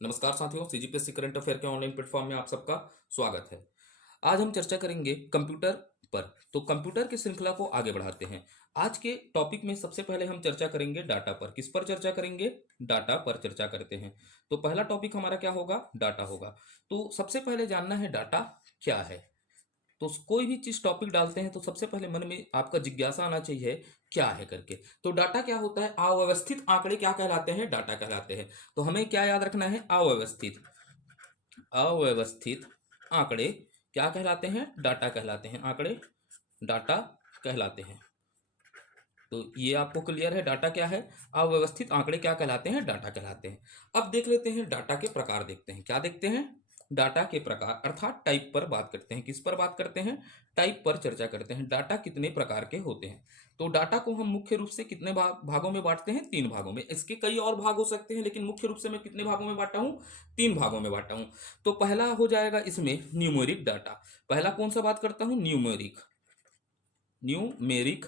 नमस्कार साथियों, CGPSC current affair के ऑनलाइन प्लेटफॉर्म में आप सबका स्वागत है। आज हम चर्चा करेंगे कंप्यूटर पर। तो कंप्यूटर की श्रृंखला को आगे बढ़ाते हैं। आज के टॉपिक में सबसे पहले हम चर्चा करेंगे डाटा पर। किस पर चर्चा करेंगे? डाटा पर चर्चा करते हैं। तो पहला टॉपिक हमारा क्या होगा? डाटा होगा। तो सबसे पहले जानना है डाटा क्या है। तो कोई भी चीज टॉपिक डालते हैं तो सबसे पहले मन में आपका जिज्ञासा आना चाहिए क्या है करके। तो डाटा क्या होता है? अव्यवस्थित आंकड़े क्या कहलाते हैं? डाटा कहलाते हैं। तो हमें क्या याद रखना है? अव्यवस्थित। अव्यवस्थित आंकड़े क्या कहलाते हैं? डाटा कहलाते हैं। आंकड़े डाटा कहलाते हैं। तो ये आपको क्लियर है डाटा क्या है? अव्यवस्थित आंकड़े क्या कहलाते हैं? डाटा कहलाते हैं। अब देख लेते हैं डाटा के प्रकार। देखते हैं क्या देखते हैं? डाटा के प्रकार अर्थात टाइप पर बात करते हैं। किस पर बात करते हैं? टाइप पर चर्चा करते हैं। डाटा कितने प्रकार के होते हैं? तो डाटा को हम मुख्य रूप से कितने भागों में बांटते हैं? तीन भागों में। इसके कई और भाग हो सकते हैं, लेकिन मुख्य रूप से मैं कितने भागों में बांटा हूं? तीन भागों में बांटा हूं। तो पहला हो जाएगा इसमें न्यूमेरिक डाटा। पहला कौन सा बात करता हूं? न्यूमेरिक। न्यूमेरिक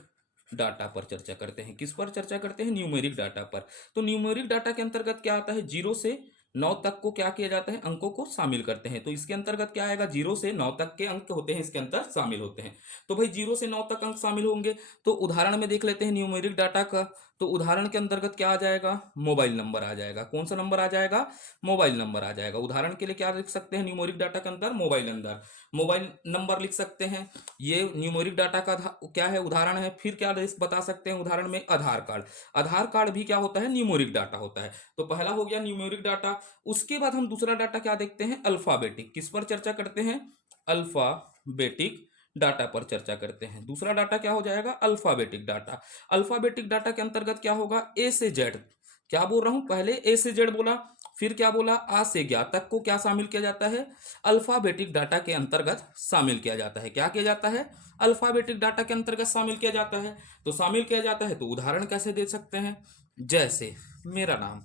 डाटा पर चर्चा करते हैं। किस पर चर्चा करते हैं? न्यूमेरिक डाटा पर। तो न्यूमेरिक डाटा के अंतर्गत क्या आता है? 0 से 9 तक को क्या किया जाता है? अंकों को शामिल करते हैं। तो इसके अंतर्गत क्या आएगा? 0 से 9 तक के अंक होते हैं, इसके अंदर शामिल होते हैं। तो भाई 0 से 9 तक अंक शामिल होंगे। तो उदाहरण में देख लेते हैं न्यूमेरिक डाटा का। तो उदाहरण के अंतर्गत क्या आ जाएगा? मोबाइल नंबर आ जाएगा। कौन सा नंबर आ जाएगा? मोबाइल नंबर आ जाएगा। उदाहरण के लिए क्या लिख सकते हैं न्यूमेरिक डाटा के अंदर? मोबाइल नंबर लिख सकते हैं। ये न्यूमेरिक डाटा का क्या है? उदाहरण है। फिर क्या बता सकते हैं उदाहरण में? आधार कार्ड। आधार कार्ड भी क्या होता है? न्यूमेरिक डाटा होता है। तो पहला हो गया न्यूमेरिक डाटा। उसके बाद हम दूसरा डाटा क्या देखते हैं? अल्फाबेटिक। किस पर चर्चा करते हैं? अल्फाबेटिक डाटा पर चर्चा करते हैं। दूसरा डाटा क्या हो जाएगा? Alphabetic data. अल्फाबेटिक डाटा के अंतर्गत क्या होगा? ए से जेड। क्या बोल रहा हूं? पहले ए से जेड बोला, फिर क्या बोला? आ से ज्ञा तक को क्या शामिल किया जाता है? अल्फाबेटिक डाटा के अंतर्गत शामिल किया जाता है। क्या किया जाता है? अल्फाबेटिक डाटा के अंतर्गत शामिल किया जाता है। तो शामिल किया जाता है तो उदाहरण कैसे दे सकते हैं? जैसे मेरा नाम।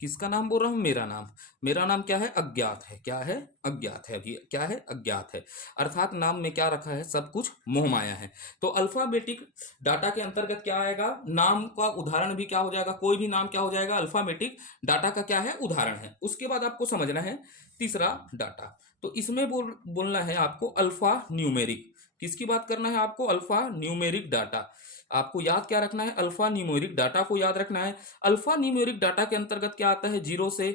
किसका नाम बोल रहा हूं? मेरा नाम। मेरा नाम क्या है? अज्ञात है। क्या है? अज्ञात है। अभी क्या है? अज्ञात है। अर्थात नाम में क्या रखा है? सब कुछ मोहमाया है। तो अल्फाबेटिक डाटा के अंतर्गत क्या आएगा? नाम का उदाहरण भी क्या हो जाएगा? कोई भी नाम क्या हो जाएगा? अल्फाबेटिक डाटा का क्या है? उदाहरण है। उसके बाद आपको समझना है तीसरा डाटा। तो इसमें बोलना है आपको अल्फा न्यूमेरिक। किसकी बात करना है आपको? Alpha numeric data. आपको याद क्या रखना है? अल्फा न्यूमेरिक डाटा को याद रखना है। अल्फा न्यूमेरिक डाटा के अंतर्गत क्या आता है? 0 से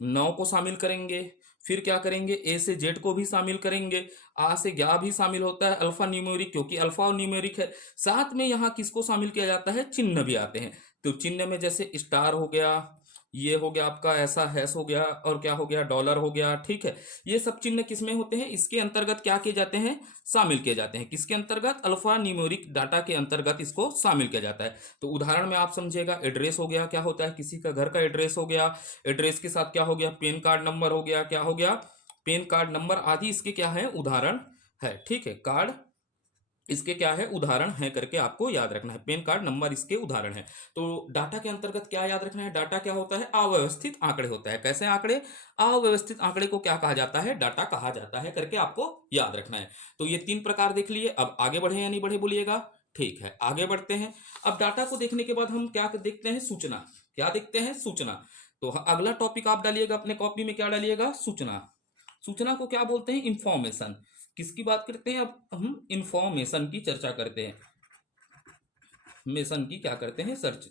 9 को शामिल करेंगे। फिर क्या करेंगे? ए से जेड को भी शामिल करेंगे। आ से ग्या भी शामिल होता है अल्फा न्यूमेरिक, क्योंकि अल्फा और न्यूमेरिक है। साथ में यहाँ किसको शामिल किया जाता है? चिन्ह भी आते हैं। तो चिन्ह में जैसे स्टार हो गया, ये हो गया आपका ऐसा हैश हो गया, और क्या हो गया? डॉलर हो गया। ठीक है। ये सब चिन्ह किसमें होते हैं? इसके अंतर्गत क्या किए जाते हैं? शामिल किए जाते हैं। किसके अंतर्गत? अल्फा न्यूमेरिक डाटा के अंतर्गत इसको शामिल किया जाता है। तो उदाहरण में आप समझिएगा, एड्रेस हो गया, क्या होता है? किसी का घर का एड्रेस हो गया। एड्रेस के साथ क्या हो गया? पैन कार्ड नंबर हो गया। क्या हो गया? पैन कार्ड नंबर आदि इसके क्या है? उदाहरण है। ठीक है। कार्ड इसके क्या है? उदाहरण है करके आपको याद रखना है। पैन कार्ड नंबर इसके उदाहरण है। तो डाटा के अंतर्गत क्या याद रखना है? डाटा क्या होता है? अव्यवस्थित आंकड़े होता है। कैसे आंकड़े? अव्यवस्थित आंकड़े को क्या कहा जाता है? डाटा कहा जाता है करके आपको याद रखना है। तो ये तीन प्रकार देख लिए। अब आगे बढ़े या नहीं बढ़े बोलिएगा? ठीक है, आगे बढ़ते हैं। अब डाटा को देखने के बाद हम क्या देखते हैं? सूचना। क्या देखते हैं? सूचना। तो अगला टॉपिक आप डालिएगा अपने कॉपी में। क्या डालिएगा? सूचना। सूचना को क्या बोलते हैं? इंफॉर्मेशन। किसकी बात करते हैं? अब हम इंफॉर्मेशन की चर्चा करते हैं। मेशन की क्या करते हैं? सर्च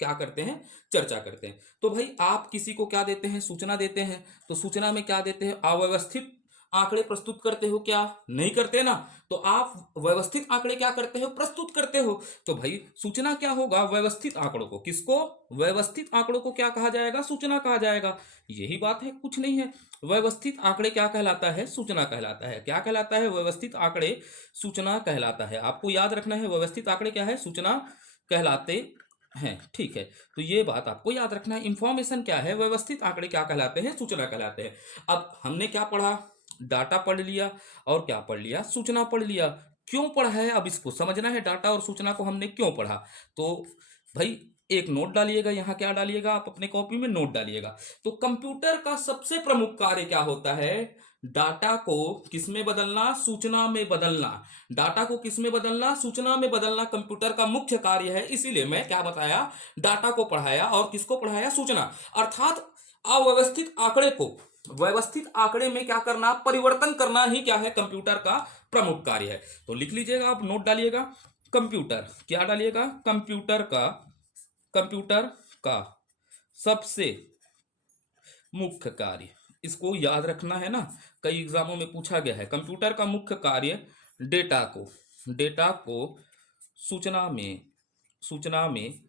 क्या करते हैं? चर्चा करते हैं। तो भाई आप किसी को क्या देते हैं? सूचना देते हैं। तो सूचना में क्या देते हैं? अव्यवस्थित आंकड़े प्रस्तुत करते हो क्या? नहीं करते ना। तो आप व्यवस्थित आंकड़े क्या करते हो? प्रस्तुत करते हो। तो भाई सूचना क्या होगा? व्यवस्थित आंकड़ों को। किसको? व्यवस्थित आंकड़ों को क्या कहा जाएगा? सूचना कहा जाएगा। यही बात है, कुछ नहीं है। व्यवस्थित आंकड़े क्या कहलाता है? सूचना कहलाता है। क्या कहलाता है? व्यवस्थित आंकड़े सूचना कहलाता है। आपको याद रखना है व्यवस्थित आंकड़े क्या है? सूचना कहलाते हैं। ठीक है। तो ये बात आपको याद रखना है। इंफॉर्मेशन क्या है? व्यवस्थित आंकड़े क्या कहलाते हैं? सूचना कहलाते हैं। अब हमने क्या पढ़ा? डाटा पढ़ लिया, और क्या पढ़ लिया? सूचना पढ़ लिया। क्यों पढ़ा है? अब इसको समझना है। डाटा और सूचना को हमने क्यों पढ़ा? तो भाई एक नोट डालिएगा। यहाँ क्या डालिएगा? आप अपने कॉपी में नोट डालिएगा। तो कंप्यूटर का सबसे प्रमुख कार्य क्या होता है? डाटा को किसमें बदलना? सूचना में बदलना। डाटा को किसमें बदलना? सूचना में बदलना कंप्यूटर का मुख्य कार्य है। इसीलिए मैं क्या बताया? डाटा को पढ़ाया। और किसको पढ़ाया? सूचना। अर्थात अव्यवस्थित आंकड़े को व्यवस्थित आंकड़े में क्या करना, परिवर्तन करना ही क्या है, कंप्यूटर का प्रमुख कार्य है। तो लिख लीजिएगा, आप नोट डालिएगा, कंप्यूटर क्या डालिएगा, कंप्यूटर का सबसे मुख्य कार्य, इसको याद रखना है ना, कई एग्जामों में पूछा गया है। कंप्यूटर का मुख्य कार्य डेटा को सूचना में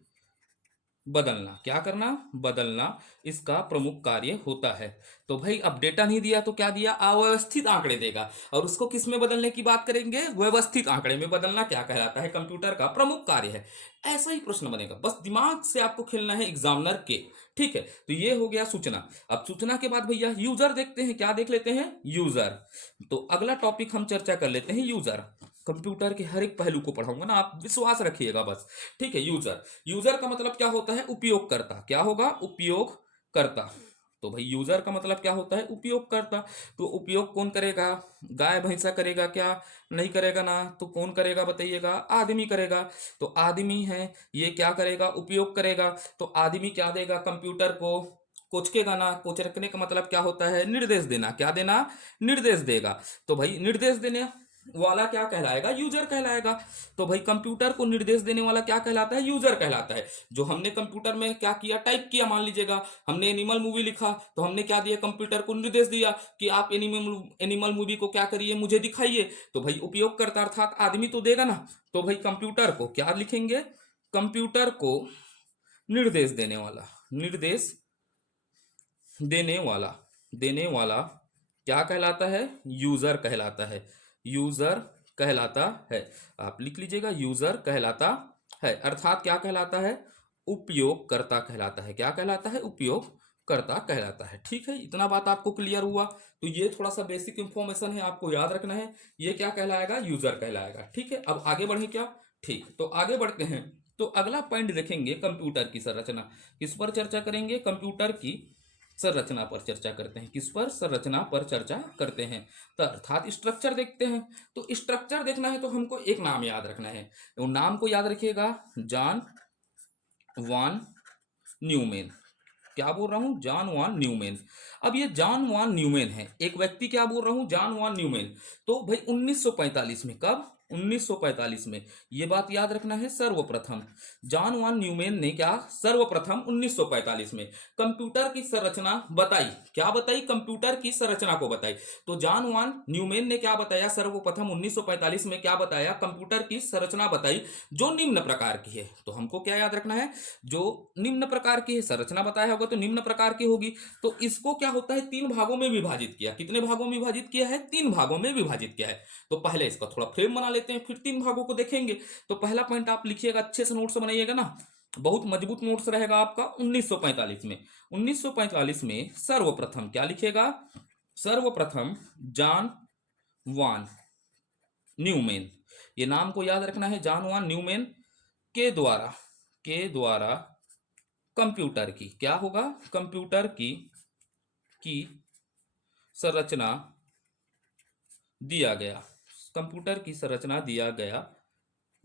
बदलना, क्या करना, बदलना, इसका प्रमुख कार्य होता है। तो भाई अब डेटा नहीं दिया तो क्या दिया, अव्यवस्थित आंकड़े देगा, और उसको किस में बदलने की बात करेंगे, व्यवस्थित आंकड़े में बदलना क्या कहलाता है, कंप्यूटर का प्रमुख कार्य है। ऐसा ही प्रश्न बनेगा, बस दिमाग से आपको खेलना है एग्जामिनर के। ठीक है, तो ये हो गया सूचना। अब सूचना के बाद भैया यूजर देखते हैं, क्या देख लेते हैं, यूजर। तो अगला टॉपिक हम चर्चा कर लेते हैं यूजर। कंप्यूटर के हर एक पहलू को पढ़ाऊंगा ना, आप विश्वास रखिएगा बस। ठीक है, यूजर, यूजर का मतलब क्या होता है, उपयोगकर्ता। क्या होगा, उपयोगकर्ता। तो भाई यूजर का मतलब क्या होता है, उपयोगकर्ता। तो उपयोग कौन करेगा, गाय भैंसा करेगा क्या, नहीं करेगा ना, तो कौन करेगा बताइएगा, आदमी करेगा। तो आदमी है, ये क्या करेगा, उपयोग करेगा। तो आदमी क्या देगा, कंप्यूटर को कोचकेगा ना, कोचरकने का मतलब क्या होता है, निर्देश देना। क्या देना, निर्देश देगा। तो भाई निर्देश देने वाला क्या कहलाएगा, यूजर कहलाएगा। तो भाई कंप्यूटर को निर्देश देने वाला क्या कहलाता है, यूजर कहलाता है। जो हमने कंप्यूटर में क्या किया, टाइप किया, मान लीजिएगा हमने एनिमल मूवी लिखा, तो हमने क्या दिया, कंप्यूटर को निर्देश दिया कि आप एनिमल मूवी को क्या करिए, मुझे दिखाइए। तो भाई उपयोगकर्ता अर्थात आदमी तो देगा ना। तो भाई कंप्यूटर को क्या लिखेंगे, कंप्यूटर को निर्देश देने वाला क्या कहलाता है, यूजर कहलाता है। यूजर कहलाता है, आप लिख लीजिएगा, यूजर कहलाता है, अर्थात क्या कहलाता है, उपयोगकर्ता कहलाता है। क्या कहलाता है, उपयोगकर्ता कहलाता है। ठीक है, इतना बात आपको क्लियर हुआ। तो ये थोड़ा सा बेसिक इंफॉर्मेशन है, आपको याद रखना है। ये क्या कहलाएगा, यूजर कहलाएगा। ठीक है, अब आगे बढ़े क्या, ठीक, तो आगे बढ़ते हैं। तो अगला पॉइंट देखेंगे, कंप्यूटर की संरचना। किस पर चर्चा करेंगे, कंप्यूटर की संरचना पर चर्चा करते हैं। किस पर, संरचना पर चर्चा करते हैं, तो अर्थात स्ट्रक्चर देखते हैं। तो स्ट्रक्चर देखना है तो हमको एक नाम याद रखना है, वो नाम को याद रखिएगा, जॉन वान न्यूमैन। क्या बोल रहा हूं, जॉन वान न्यूमैन। अब ये जॉन वान न्यूमैन है, एक व्यक्ति, क्या बोल रहा हूं, जॉन वान न्यूमैन। तो भाई 1945 में, कब, 1945 में, ये बात याद रखना है। सर्वप्रथम जॉन वान न्यूमैन ने क्या, सर्वप्रथम 1945 में कंप्यूटर की संरचना बताई। क्या बताई, कंप्यूटर की संरचना को बताई। तो जॉन वान न्यूमैन ने क्या बताया, सर्वप्रथम 1945 में क्या बताया, कंप्यूटर की संरचना बताई, जो निम्न प्रकार की है। तो हमको क्या याद रखना है, जो निम्न प्रकार की है, संरचना बताया होगा तो निम्न प्रकार की होगी। तो इसको क्या होता है, तीन भागों में विभाजित किया। कितने भागों में विभाजित किया है, तीन भागों में विभाजित किया है। तो पहले इसका थोड़ा फ्रेम बना लेते हैं, फिर तीन भागों को देखेंगे। तो पहला पॉइंट आप लिखिएगा, अच्छे से नोट्स बनाइएगा ना, बहुत मजबूत नोट्स रहेगा आपका। 1945 में, 1945 में सर्वप्रथम क्या लिखेगा, सर्वप्रथम जॉन वान न्यूमैन, ये नाम को याद रखना है, जॉन वान न्यूमैन के द्वारा कंप्यूटर की, क्या होगा, कंप्यूटर की संरचना दिया गया, कंप्यूटर की संरचना दिया गया,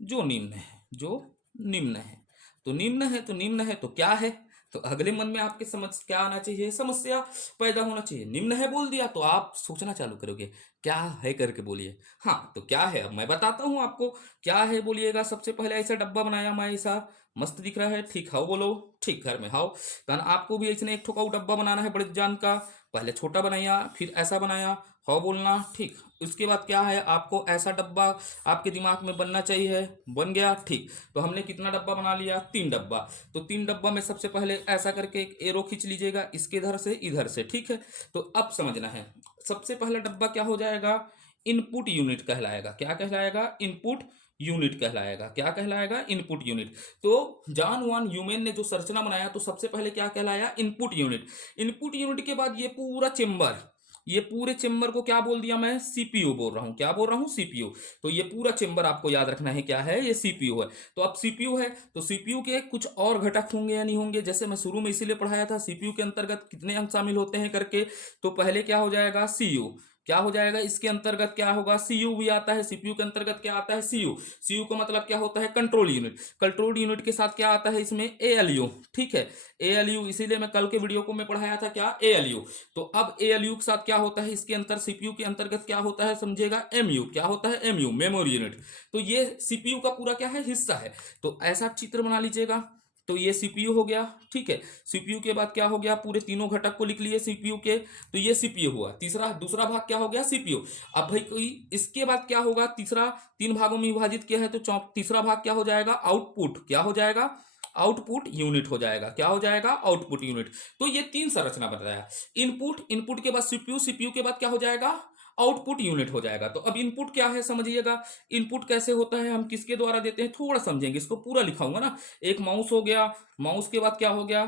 जो निम्न है, जो निम्न है। तो निम्न है, तो निम्न है तो क्या है, तो अगले मन में आपके समझ क्या आना चाहिए, समस्या पैदा होना चाहिए। निम्न है बोल दिया तो आप सोचना चालू करोगे, क्या है करके बोलिए। हाँ, तो क्या है, अब मैं बताता हूं आपको क्या है, बोलिएगा। सबसे पहले ऐसा डब्बा बनाया मैं, ऐसा मस्त दिख रहा है, ठीक, हाउ बोलो, ठीक, घर में हाउ। तो आपको भी ऐसे एक ठोकाऊ डब्बा बनाना है बड़े जान का। पहले छोटा बनाया, फिर ऐसा बनाया, हाउ बोलना, ठीक। उसके बाद क्या है, आपको ऐसा डब्बा आपके दिमाग में बनना चाहिए, बन गया, ठीक। तो हमने कितना डब्बा बना लिया, तीन डब्बा। तो तीन डब्बा में सबसे पहले ऐसा करके एक एरो खींच लीजिएगा, इसके इधर से इधर से, ठीक है। तो अब समझना है, सबसे पहला डब्बा क्या हो जाएगा, इनपुट यूनिट कहलाएगा। क्या कहलाएगा, इनपुट यूनिट कहलाएगा। क्या कहलाएगा, इनपुट यूनिट। तो जॉन वान न्यूमैन ने जो संरचना बनाया, तो सबसे पहले क्या कहलाया, इनपुट यूनिट। इनपुट यूनिट के बाद ये पूरा चेम्बर, ये पूरे चेम्बर को क्या बोल दिया मैं, सीपीयू बोल रहा हूं। क्या बोल रहा हूं, सीपीयू। तो ये पूरा चेम्बर आपको याद रखना है, क्या है, ये सीपीयू है। तो अब सीपीयू है, तो सीपीयू के कुछ और घटक होंगे या नहीं होंगे, जैसे मैं शुरू में इसीलिए पढ़ाया था सीपीयू के अंतर्गत कितने अंग शामिल होते हैं करके। तो पहले क्या हो जाएगा, सीयू, क्या हो जाएगा, इसके अंतर्गत क्या होगा, सीयू भी आता है, सीपीयू के अंतर्गत क्या आता है, सीयू। सीयू का मतलब क्या होता है, कंट्रोल यूनिट। कंट्रोल यूनिट के साथ क्या आता है इसमें, एएलयू। ठीक है, एएलयू, इसीलिए मैं कल के वीडियो को मैं पढ़ाया था क्या, एएलयू। तो अब एएलयू के साथ क्या होता है, इसके अंतर सीपीयू के अंतर्गत क्या होता है समझिएगा, एमयू। क्या होता है, एमयू, मेमोरी यूनिट। तो ये सीपीयू का पूरा क्या है, हिस्सा है। तो ऐसा चित्र बना लीजिएगा। तो ये सीपीयू हो गया। ठीक है, सीपीयू के बाद क्या हो गया, पूरे तीनों घटक को लिख लिए सीपीयू के। तो ये सीपीयू हुआ। तीसरा, दूसरा भाग क्या हो गया, सीपीयू। अब भाई कोई इसके बाद क्या होगा, तीसरा, तीन भागों में विभाजित किया है तो तीसरा भाग क्या हो जाएगा, आउटपुट। क्या हो जाएगा, आउटपुट यूनिट हो जाएगा। क्या हो जाएगा, आउटपुट यूनिट। तो ये तीन संरचना बताया। इनपुट, इनपुट के बाद सीपीयू, सीपीयू के बाद क्या हो जाएगा, आउटपुट यूनिट हो जाएगा। तो अब इनपुट क्या है समझिएगा, इनपुट कैसे होता है, हम किसके द्वारा देते हैं, थोड़ा समझेंगे, इसको पूरा लिखाऊंगा ना। एक माउस हो गया, माउस के बाद क्या हो गया,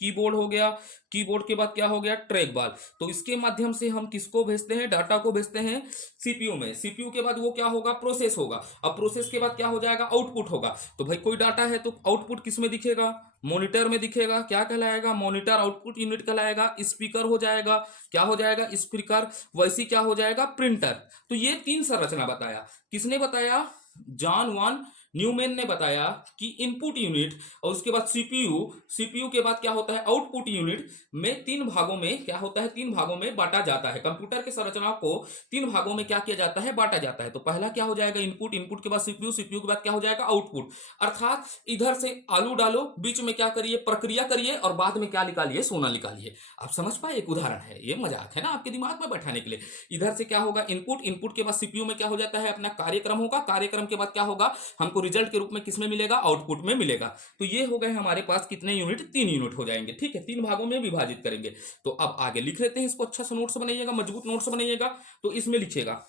कीबोर्ड हो गया, कीबोर्ड के बाद क्या हो गया, ट्रैक बॉल। तो इसके माध्यम से हम किसको भेजते हैं, डाटा को भेजते हैं सीपीयू में। सीपीयू के बाद वो क्या होगा, प्रोसेस होगा। अब प्रोसेस के बाद क्या हो जाएगा, आउटपुट होगा। तो भाई कोई डाटा है तो आउटपुट किस में दिखेगा, मॉनिटर में दिखेगा। क्या कहलाएगा, मॉनिटर आउटपुट यूनिट कहलाएगा। स्पीकर हो जाएगा, क्या हो जाएगा, स्पीकर। वैसी क्या हो जाएगा, प्रिंटर। तो ये तीन संरचना बताया। किसने बताया, जॉन वॉन न्यूमैन ने बताया कि इनपुट यूनिट और उसके बाद सीपीयू, सीपीयू के बाद क्या होता है, आउटपुट यूनिट में तीन भागों में क्या होता है, तीन भागों में बांटा जाता है। कंप्यूटर के संरचना को तीन भागों में क्या किया जाता है, बांटा जाता है। तो पहला क्या हो जाएगा, इनपुट, इनपुट के बाद सीपीयू, सीपीयू के बाद क्या हो जाएगा, आउटपुट। अर्थात इधर से आलू डालो, बीच में क्या करिए, प्रक्रिया करिए, और बाद में क्या निकालिए, सोना निकालिए। आप समझ पाए, एक उदाहरण है, ये मजाक है ना आपके दिमाग में बैठाने के लिए। इधर से क्या होगा, इनपुट, इनपुट के बाद सीपीयू में क्या हो जाता है, अपना कार्यक्रम होगा। कार्यक्रम के बाद क्या होगा, हमको रिजल्ट के रूप में किसमें मिलेगा, आउटपुट में मिलेगा। तो ये हो गए हमारे पास कितने यूनिट, तीन यूनिट हो जाएंगे। ठीक है, तीन भागों में विभाजित करेंगे। तो अब आगे लिख लेते हैं इसको। अच्छा सा नोट्स बनाइएगा, मजबूत नोट्स बनाइएगा। तो इसमें लिखिएगा,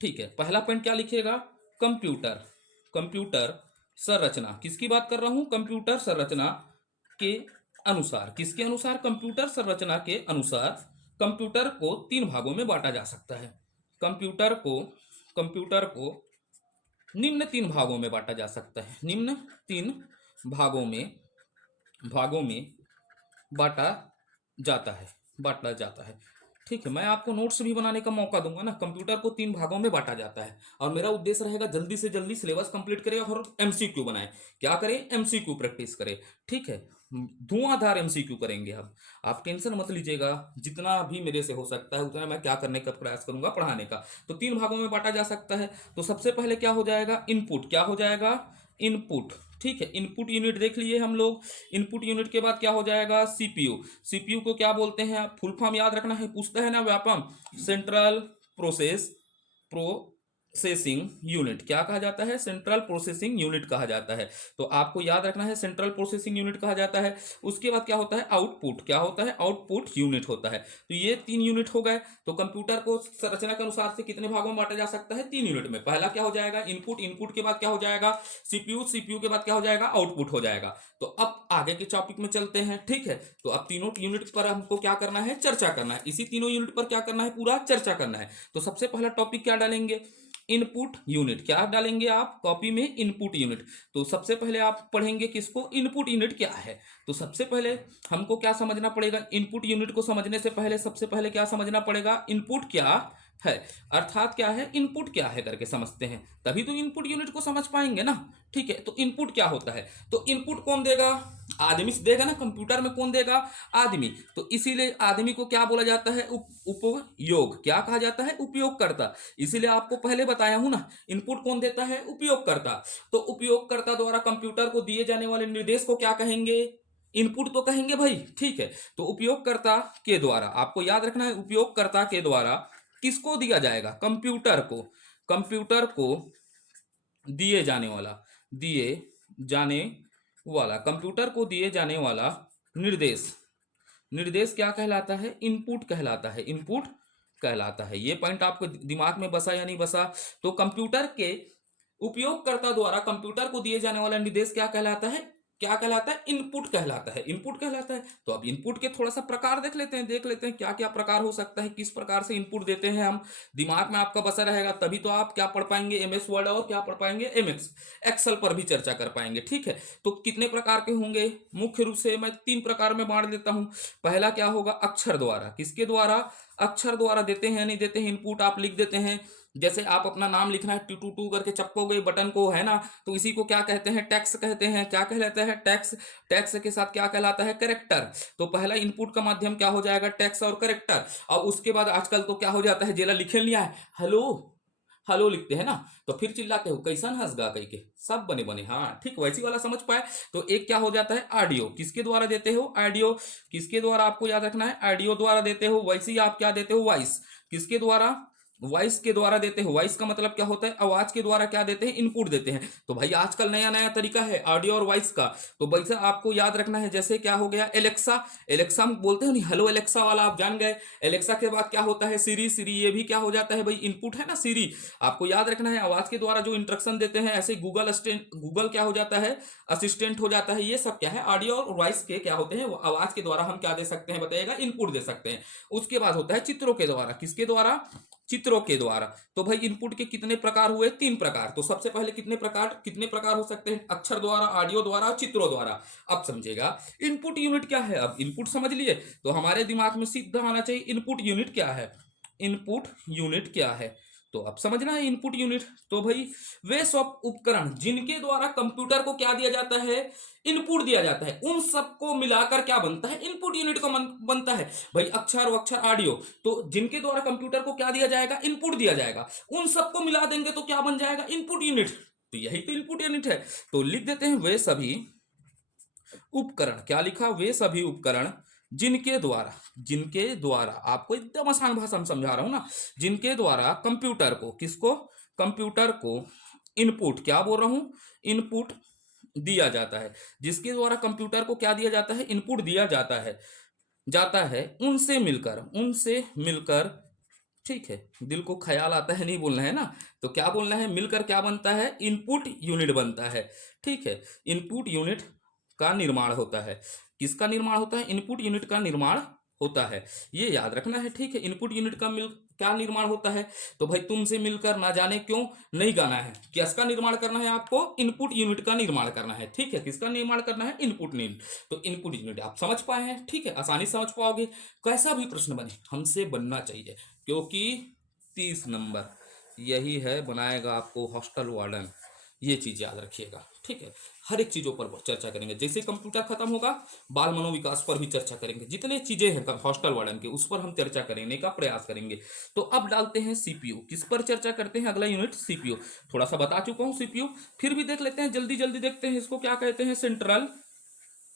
ठीक है, पहला पॉइंट क्या लिखिएगा, कंप्यूटर। कंप्यूटर संरचना, किसकी बात कर रहा हूं, कंप्यूटर संरचना के अनुसार। किसके अनुसार, कंप्यूटर संरचना के अनुसार कंप्यूटर को तीन भागों में बांटा जा सकता है। कंप्यूटर को निम्न तीन भागों में बांटा जा सकता है। निम्न तीन भागों में बांटा जाता है। ठीक है, मैं आपको नोट्स भी बनाने का मौका दूंगा ना। कंप्यूटर को तीन भागों में बांटा जाता है और मेरा उद्देश्य रहेगा जल्दी से जल्दी सिलेबस कंप्लीट करें और एमसीक्यू बनाएं। क्या करें, एमसीक्यू प्रैक्टिस करें। ठीक है, धुआंधार एमसीक्यू करेंगे हम। आप टेंशन मत लीजिएगा, जितना भी मेरे से हो सकता है उतना मैं क्या करने का प्रयास करूंगा, पढ़ाने का। तो तीन भागों में बांटा जा सकता है। तो सबसे पहले क्या हो जाएगा, इनपुट। क्या हो जाएगा, इनपुट। ठीक है, इनपुट यूनिट देख लिए हम लोग। इनपुट यूनिट के बाद क्या हो जाएगा, सीपीयू। सीपीयू को क्या बोलते हैं, आप फुल फॉर्म याद रखना है, पूछता है ना व्यापम, सेंट्रल प्रोसेसिंग यूनिट। क्या कहा जाता है, सेंट्रल प्रोसेसिंग यूनिट कहा जाता है। तो आपको याद रखना है, सेंट्रल प्रोसेसिंग यूनिट कहा जाता है। उसके बाद क्या होता है, आउटपुट। क्या होता है, आउटपुट यूनिट होता है। तो ये तीन यूनिट हो गए। तो कंप्यूटर को संरचना के अनुसार से कितने भागों में बांटा जा सकता है, तीन यूनिट में। पहला क्या हो जाएगा, इनपुट। इनपुट के बाद क्या हो जाएगा, सीपीयू। सीपीयू के बाद क्या हो जाएगा, आउटपुट हो जाएगा। तो अब आगे के टॉपिक में चलते हैं। ठीक है, तो अब तीनों यूनिट पर हमको क्या करना है, चर्चा करना है। इसी तीनों यूनिट पर क्या करना है, पूरा चर्चा करना है। तो सबसे पहला टॉपिक क्या डालेंगे, इनपुट यूनिट। क्या डालेंगे आप कॉपी में, इनपुट यूनिट। तो सबसे पहले आप पढ़ेंगे किसको, इनपुट यूनिट क्या है। तो सबसे पहले हमको क्या समझना पड़ेगा, इनपुट यूनिट को समझने से पहले सबसे पहले क्या समझना पड़ेगा, इनपुट क्या है। अर्थात क्या है, इनपुट क्या है करके समझते हैं, तभी तो इनपुट यूनिट को समझ पाएंगे ना। ठीक है, तो इनपुट क्या होता है, तो इनपुट कौन देगा, आदमी से देगा ना। कंप्यूटर में कौन देगा, आदमी। तो इसीलिए आदमी को क्या बोला जाता है, उपयोग। क्या कहा जाता है, उपयोगकर्ता। इसीलिए आपको पहले बताया हूं ना, इनपुट कौन देता है, उपयोगकर्ता। तो उपयोगकर्ता द्वारा कंप्यूटर को दिए जाने वाले निर्देश को क्या कहेंगे, इनपुट तो कहेंगे भाई। ठीक है, तो उपयोगकर्ता के द्वारा, आपको याद रखना है, उपयोगकर्ता के द्वारा किसको दिया जाएगा, कंप्यूटर को कंप्यूटर को दिए जाने वाला निर्देश क्या कहलाता है, इनपुट कहलाता है। इनपुट कहलाता है। ये पॉइंट आपको दिमाग में बसा या नहीं बसा। तो कंप्यूटर के उपयोगकर्ता द्वारा कंप्यूटर को दिए जाने वाला निर्देश क्या कहलाता है, क्या कहलाता है, इनपुट कहलाता है, इनपुट कहलाता है। तो अब इनपुट के थोड़ा सा प्रकार देख लेते हैं क्या क्या प्रकार हो सकता है, किस प्रकार से इनपुट देते हैं हम। दिमाग में आपका बसा रहेगा तभी तो आप क्या पढ़ पाएंगे, एमएस वर्ड और क्या पढ़ पाएंगे, एमएस एक्सेल पर भी चर्चा कर पाएंगे। ठीक है, तो कितने प्रकार के होंगे, मुख्य रूप से मैं 3 प्रकार में बांट देता हूं। पहला क्या होगा, अक्षर द्वारा। किसके द्वारा, अक्षर द्वारा देते हैं, नहीं देते हैं इनपुट आप लिख देते हैं। जैसे आप अपना नाम लिखना है, टू टू टू करके चपकोगे बटन को, है ना, तो इसी को क्या कहते हैं, टैक्स कहते हैं। क्या कहलाता है, टैक्स। टैक्स के साथ क्या कहलाता है, करेक्टर। तो पहला इनपुट का माध्यम क्या हो जाएगा, टैक्स और करेक्टर। और उसके बाद आजकल तो क्या हो जाता है, जेला लिखे लिया है, हेलो हेलो लिखते हैं ना, तो फिर चिल्लाते हो कैसन हंसगा कह के, सब बने बने, हाँ ठीक वैसी वाला समझ पाए। तो एक क्या हो जाता है, ऑडियो। किसके द्वारा देते हो, ऑडियो। किसके द्वारा आपको याद रखना है, ऑडियो द्वारा देते हो। वैसे ही आप क्या देते हो, वॉइस। किसके द्वारा, वॉइस के द्वारा देते हो। वॉइस का मतलब क्या होता है, आवाज के द्वारा क्या देते हैं, इनपुट देते हैं। तो भाई आजकल नया नया तरीका है ऑडियो और वॉइस का, तो वैसे आपको याद रखना है। जैसे क्या हो गया, एलेक्सा। एलेक्सा बोलते हो नहीं, हेलो एलेक्सा वाला आप जान गए। एलेक्सा के बाद क्या होता है, सीरी। सीरी ये भी क्या हो जाता है भाई, इनपुट है ना, सीरी। आपको याद रखना है, आवाज के द्वारा जो इंस्ट्रक्शन देते हैं, ऐसे गूगल असिस्टेंट, गूगल क्या हो जाता है, असिस्टेंट हो जाता है। ये सब क्या है, ऑडियो और वॉइस के क्या होते हैं, आवाज के द्वारा हम क्या दे सकते हैं बताइएगा, इनपुट दे सकते हैं। उसके बाद होता है चित्रों के द्वारा। किसके द्वारा, चित्रों के द्वारा। तो भाई इनपुट के कितने प्रकार हुए, 3 प्रकार। तो सबसे पहले कितने प्रकार हो सकते हैं, अक्षर द्वारा, ऑडियो द्वारा, चित्रों द्वारा। अब समझेगा इनपुट यूनिट क्या है। अब इनपुट समझ लिए तो हमारे दिमाग में सीधा आना चाहिए इनपुट यूनिट क्या है, इनपुट यूनिट क्या है। तो अब समझना है इनपुट यूनिट। तो भाई वे सब उपकरण जिनके द्वारा कंप्यूटर को क्या दिया जाता है, इनपुट दिया जाता है, उन सबको मिलाकर क्या बनता है, इनपुट यूनिट को बनता है। भाई अक्षर अक्षर ऑडियो, तो जिनके द्वारा कंप्यूटर को क्या दिया जाएगा, इनपुट दिया जाएगा, उन सबको मिला देंगे तो क्या बन जाएगा, इनपुट यूनिट। तो यही तो इनपुट यूनिट है। तो लिख देते हैं वे सभी उपकरण। क्या लिखा, वे सभी उपकरण जिनके द्वारा आपको एकदम आसान भाषा में समझा रहा हूं ना, जिनके द्वारा कंप्यूटर को, किसको, कंप्यूटर को इनपुट, क्या बोल रहा हूं, इनपुट दिया जाता है। जिसके द्वारा कंप्यूटर को क्या दिया जाता है, इनपुट दिया जाता है उनसे मिलकर। ठीक है, दिल को ख्याल आता है नहीं बोलना है ना, तो क्या बोलना है, मिलकर क्या बनता है, इनपुट यूनिट बनता है। ठीक है, इनपुट यूनिट का निर्माण होता है। किसका निर्माण होता है, इनपुट यूनिट का निर्माण होता है, ये याद रखना है। ठीक है, इनपुट यूनिट का क्या निर्माण होता है। तो भाई तुमसे मिलकर ना जाने क्यों नहीं गाना है, किसका निर्माण करना है आपको, इनपुट यूनिट का निर्माण करना है। ठीक है, किसका निर्माण करना है, इनपुट यूनिट। तो इनपुट यूनिट आप समझ पाए हैं। ठीक है, आसानी से समझ पाओगे। कैसा भी प्रश्न बने हमसे बनना चाहिए, क्योंकि 30 नंबर यही है, बनाएगा आपको हॉस्टल वार्डन। ये चीज याद रखिएगा। ठीक है, हर एक चीजों पर चर्चा करेंगे। जैसे कंप्यूटर खत्म होगा, बाल मनोविकास पर भी चर्चा करेंगे। जितने चीजें हैं हॉस्टल वार्डन के, उस पर हम चर्चा करने का प्रयास करेंगे। तो अब डालते हैं सीपीयू। किस पर चर्चा करते हैं, अगला यूनिट सीपीयू। थोड़ा सा बता चुका हूं सीपीयू, फिर भी देख लेते हैं, जल्दी जल्दी देखते हैं। इसको क्या कहते हैं, सेंट्रल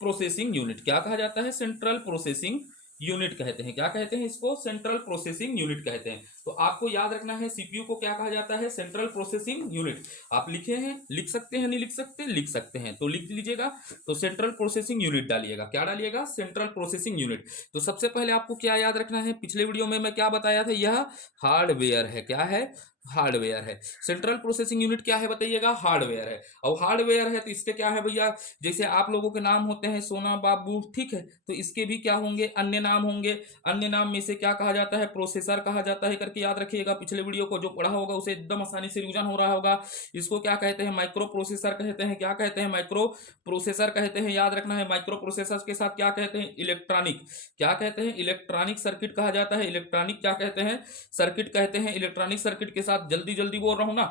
प्रोसेसिंग यूनिट। क्या कहा जाता है, सेंट्रल प्रोसेसिंग यूनिट कहते हैं। क्या कहते हैं इसको, सेंट्रल प्रोसेसिंग यूनिट कहते हैं। तो आपको याद रखना है सीपीयू को क्या कहा जाता है, सेंट्रल प्रोसेसिंग यूनिट। आप लिखे हैं, लिख सकते हैं, नहीं लिख सकते, लिख सकते हैं, तो लिख लीजिएगा। तो सेंट्रल प्रोसेसिंग यूनिट डालिएगा। क्या डालिएगा, सेंट्रल प्रोसेसिंग यूनिट। तो सबसे पहले आपको क्या याद रखना है, पिछले वीडियो में मैं क्या बताया था, यह हार्डवेयर है। क्या है, हार्डवेयर है। सेंट्रल प्रोसेसिंग यूनिट क्या है बताइएगा, हार्डवेयर है। और हार्डवेयर है तो इसके क्या है भैया, जैसे आप लोगों के नाम होते हैं सोना, बाबू, ठीक है, तो इसके भी क्या होंगे, अन्य नाम होंगे। अन्य नाम में से क्या कहा जाता है, प्रोसेसर कहा जाता है करके याद रखिएगा। पिछले वीडियो को जो पढ़ा होगा उसे एकदम आसानी से रिवीजन हो रहा होगा। इसको क्या कहते हैं, माइक्रो प्रोसेसर कहते हैं। क्या कहते हैं, माइक्रो प्रोसेसर कहते हैं। याद रखना है, माइक्रो प्रोसेसर के साथ क्या कहते हैं, इलेक्ट्रॉनिक। क्या कहते हैं, इलेक्ट्रॉनिक सर्किट कहा जाता है। इलेक्ट्रॉनिक क्या कहते हैं, सर्किट कहते हैं। इलेक्ट्रॉनिक सर्किट के साथ जल्दी जल्दी बोल रहा हूं ना,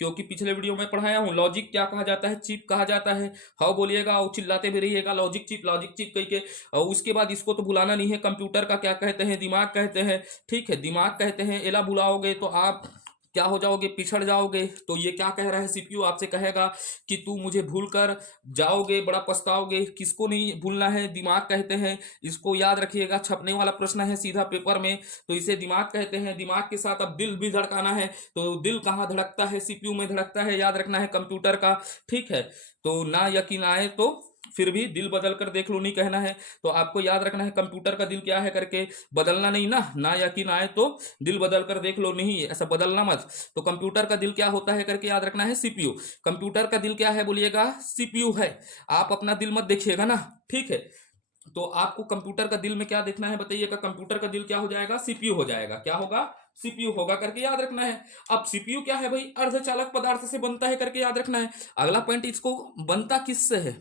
क्योंकि पिछले वीडियो में पढ़ाया हूं। लॉजिक क्या कहा जाता है, चिप कहा जाता है। हाउ बोलिएगा और चिल्लाते भी रहिएगा, लॉजिक चिप कह के। और उसके बाद इसको तो भुलाना नहीं है, कंप्यूटर का क्या कहते हैं, दिमाग कहते हैं। ठीक है, दिमाग कहते हैं। एला भुलाओगे तो आप क्या हो जाओगे, पिछड़ जाओगे। तो ये क्या कह रहा है, सीपीयू आपसे कहेगा कि तू मुझे भूल कर जाओगे, बड़ा पछताओगे। किसको नहीं भूलना है, दिमाग कहते हैं। इसको याद रखिएगा, छपने वाला प्रश्न है सीधा पेपर में, तो इसे दिमाग कहते हैं। दिमाग के साथ अब दिल भी धड़काना है, तो दिल कहाँ धड़कता है, सीपीयू में धड़कता है, याद रखना है, कंप्यूटर का। ठीक है, तो ना यकीन आए तो फिर भी दिल बदल कर देख लो नहीं कहना है। तो आपको याद रखना है कंप्यूटर का दिल क्या है करके, बदलना नहीं ना, ना यकीन आए तो दिल बदल कर देख लो, नहीं ऐसा बदलना मत। तो कंप्यूटर का दिल क्या होता है करके याद रखना है, सीपीयू। कंप्यूटर का दिल क्या है बोलिएगा, सीपीयू है। आप अपना दिल मत देखिएगा ना, ठीक है। तो आपको कंप्यूटर का दिल में क्या देखना है बताइएगा, कंप्यूटर का दिल क्या हो जाएगा, सीपीयू हो जाएगा। क्या होगा, सीपीयू होगा करके याद रखना है। अब सीपीयू क्या है भाई, अर्धचालक पदार्थ से बनता है करके याद रखना है। अगला पॉइंट, इसको बनता किससे है,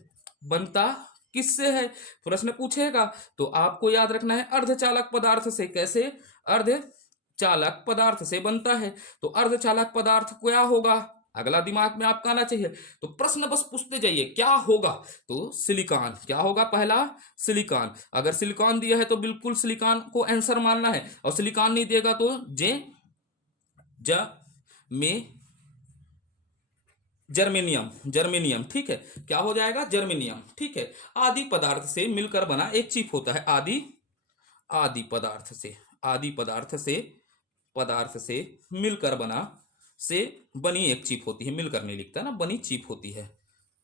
बनता किससे है, प्रश्न पूछेगा। तो आपको याद रखना है अर्धचालक पदार्थ से। कैसे, अर्धचालक पदार्थ से बनता है। तो अर्धचालक पदार्थ क्या होगा, अगला दिमाग में आपका आना चाहिए। तो प्रश्न बस पूछते जाइए क्या होगा, तो सिलिकॉन। क्या होगा, पहला सिलिकॉन। अगर सिलिकॉन दिया है तो बिल्कुल सिलिकॉन को आंसर मानना है, और सिलिकॉन नहीं देगा तो ज में जर्मेनियम, जर्मेनियम, ठीक है। क्या हो जाएगा, जर्मेनियम, ठीक है। आदि पदार्थ से मिलकर बना एक चिप होता है, आदि, आदि पदार्थ से, आदि पदार्थ से मिलकर बना, से बनी एक चिप होती है, मिलकर नहीं लिखता ना, बनी चिप होती है,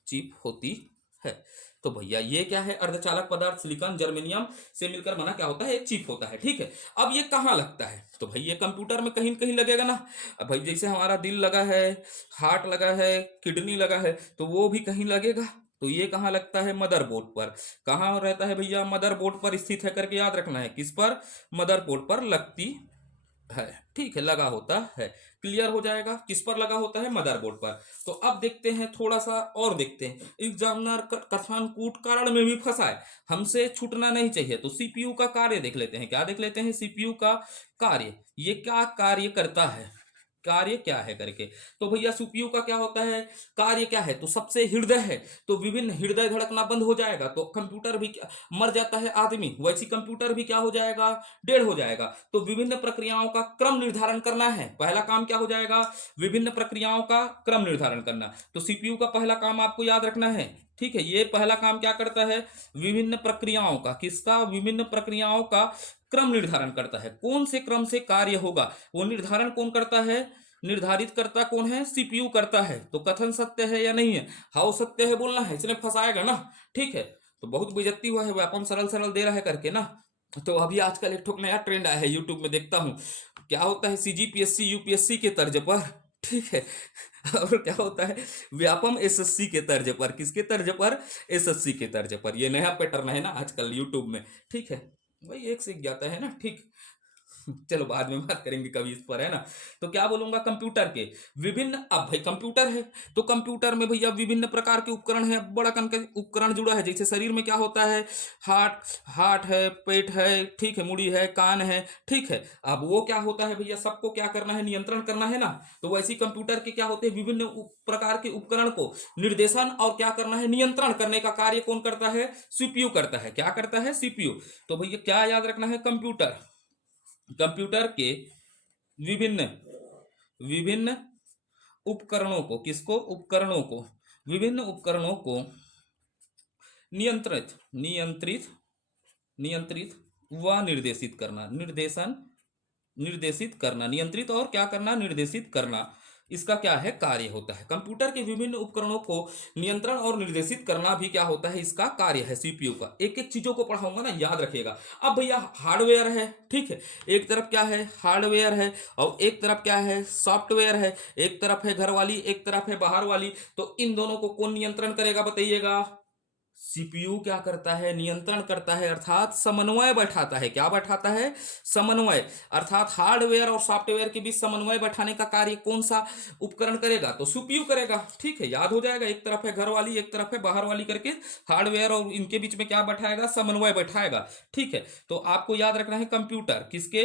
चिप होती है। तो भैया ये क्या है, अर्धचालक पदार्थ सिलिकॉन जर्मेनियम से मिलकर बना क्या होता है, एक चिप होता है, ठीक है। अब ये कहाँ लगता है, तो भाई ये कंप्यूटर में कहीं न कहीं लगेगा ना। अब भाई जैसे हमारा दिल लगा है, हार्ट लगा है, किडनी लगा है, तो वो भी कहीं लगेगा। तो ये कहाँ लगता है, मदरबोर्ड पर। कहाँ रहता है भैया, मदरबोर्ड पर स्थित है करके याद रखना है। किस पर, मदरबोर्ड पर लगती है, ठीक है, लगा होता है। क्लियर हो जाएगा, किस पर लगा होता है, मदरबोर्ड पर। तो अब देखते हैं थोड़ा सा और देखते हैं, एग्जामिनर कथन कूट कारण में भी फंसा है, हमसे छूटना नहीं चाहिए। तो सीपीयू का कार्य देख लेते हैं, क्या देख लेते हैं, सीपीयू का कार्य, ये क्या कार्य करता है, कार्य क्या है करके। तो भैया सीपीयू का क्या होता है, कार्य क्या है, तो सबसे हृदय है, तो विभिन्न हृदय धड़कना बंद हो जाएगा, तो कंप्यूटर भी मर जाता है आदमी, वैसी कंप्यूटर भी क्या हो जाएगा, डेड हो जाएगा। तो विभिन्न प्रक्रियाओं का क्रम निर्धारण करना है, पहला काम क्या हो जाएगा, विभिन्न प्रक्रियाओं का क्रम निर्धारण करना। तो सीपीयू का पहला काम आपको याद रखना है, ठीक है। ये पहला काम क्या करता है, विभिन्न प्रक्रियाओं का, किसका, विभिन्न प्रक्रियाओं का क्रम निर्धारण करता है। कौन से क्रम से कार्य होगा, वो निर्धारण कौन करता है, निर्धारित करता कौन है, सीपीयू करता है। तो कथन सत्य है या नहीं है, हाँ सत्य है बोलना है, इसने फंसाएगा ना, ठीक है। तो बहुत बेइज्जती हुआ है व्यापम सरल सरल दे रहा है करके ना। तो अभी आजकल एक ठोक नया ट्रेंड आया है, यूट्यूब में देखता हूँ, क्या होता है, सीजीपीएससी यूपीएससी के तर्ज पर, ठीक है। और क्या होता है, व्यापम एसएससी के तर्ज पर, किसके तर्ज पर, एसएससी के तर्ज पर। ये नया पैटर्न है ना आजकल यूट्यूब में, ठीक है। भाई एक सीख जाता है ना, ठीक। चलो बाद में बात करेंगे कभी इस पर, है ना। तो क्या बोलूंगा, कंप्यूटर के विभिन्न, अब भाई कंप्यूटर है तो कंप्यूटर में भैया विभिन्न प्रकार के उपकरण है, बड़ा कन के उपकरण जुड़ा है। जैसे शरीर में क्या होता है, हार्ट, हार्ट है, पेट है, ठीक है, मुड़ी है, कान है, ठीक है। अब वो क्या होता है भैया, सबको क्या करना है, नियंत्रण करना है ना। तो वैसे कंप्यूटर के क्या होते हैं, विभिन्न प्रकार के उपकरण को निर्देशन और क्या करना है, नियंत्रण करने का कार्य कौन करता है, सीपीयू करता है। क्या करता है, सीपीयू। तो भैया क्या याद रखना है, कंप्यूटर, कंप्यूटर के विभिन्न, विभिन्न उपकरणों को, किसको, उपकरणों को, विभिन्न उपकरणों को नियंत्रित, नियंत्रित, नियंत्रित व निर्देशित करना, निर्देशन, निर्देशित करना, नियंत्रित और क्या करना, निर्देशित करना, इसका क्या है, कार्य होता है। कंप्यूटर के विभिन्न उपकरणों को नियंत्रण और निर्देशित करना भी क्या होता है, इसका कार्य है सीपीयू का। एक एक चीजों को पढ़ाऊंगा ना, याद रखिएगा। अब भैया हार्डवेयर है, ठीक है, एक तरफ क्या है, हार्डवेयर है, और एक तरफ क्या है, सॉफ्टवेयर है। एक तरफ है घर वाली, एक तरफ है बाहर वाली। तो इन दोनों को कौन नियंत्रण करेगा बताइएगा, सीपीयू क्या करता है, नियंत्रण करता है, अर्थात समन्वय बैठाता है। क्या बैठाता है, समन्वय, अर्थात हार्डवेयर और सॉफ्टवेयर के बीच समन्वय बैठाने का कार्य कौन सा उपकरण करेगा, तो सीपीयू करेगा, ठीक है। याद हो जाएगा, एक तरफ है घर वाली, एक तरफ है बाहर वाली करके, हार्डवेयर और इनके बीच में क्या बैठाएगा, समन्वय बैठाएगा, ठीक है। तो आपको याद रखना है कंप्यूटर, किसके,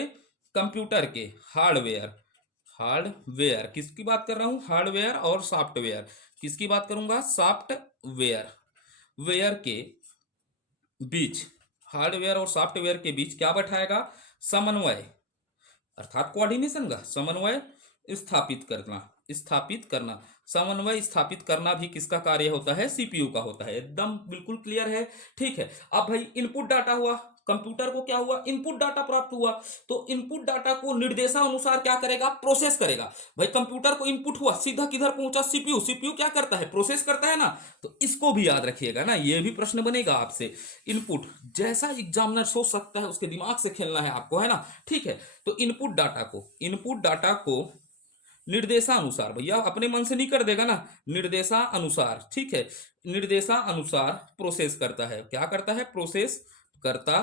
कंप्यूटर के, हार्डवेयर, हार्डवेयर किसकी बात कर रहा हूं, हार्डवेयर और सॉफ्टवेयर, किसकी बात करूंगा, सॉफ्टवेयर, वेयर के बीच, हार्डवेयर और सॉफ्टवेयर के बीच क्या बैठाएगा, समन्वय, अर्थात कोऑर्डिनेशन का समन्वय स्थापित करना, स्थापित करना, समन्वय स्थापित करना भी किसका कार्य होता है, सीपीयू का होता है। एकदम बिल्कुल क्लियर है, ठीक है। अब भाई इनपुट डाटा हुआ, कंप्यूटर को क्या हुआ, इनपुट डाटा प्राप्त हुआ, तो इनपुट डाटा को निर्देशानुसार क्या करेगा, प्रोसेस करेगा। भाई कंप्यूटर को इनपुट हुआ, सीधा किधर पहुंचा, सीपीयू, सीपीयू क्या करता है, प्रोसेस करता है ना। तो इसको भी याद रखिएगा ना, ये भी प्रश्न बनेगा आपसे। इनपुट जैसा एग्जामिनर सोच सकता है उसके दिमाग से खेलना है आपको, है ना। ठीक है, तो इनपुट डाटा को निर्देशानुसार, भैया अपने मन से नहीं कर देगा ना, निर्देशानुसार, ठीक है, निर्देशानुसार प्रोसेस करता है। क्या करता है, प्रोसेस करता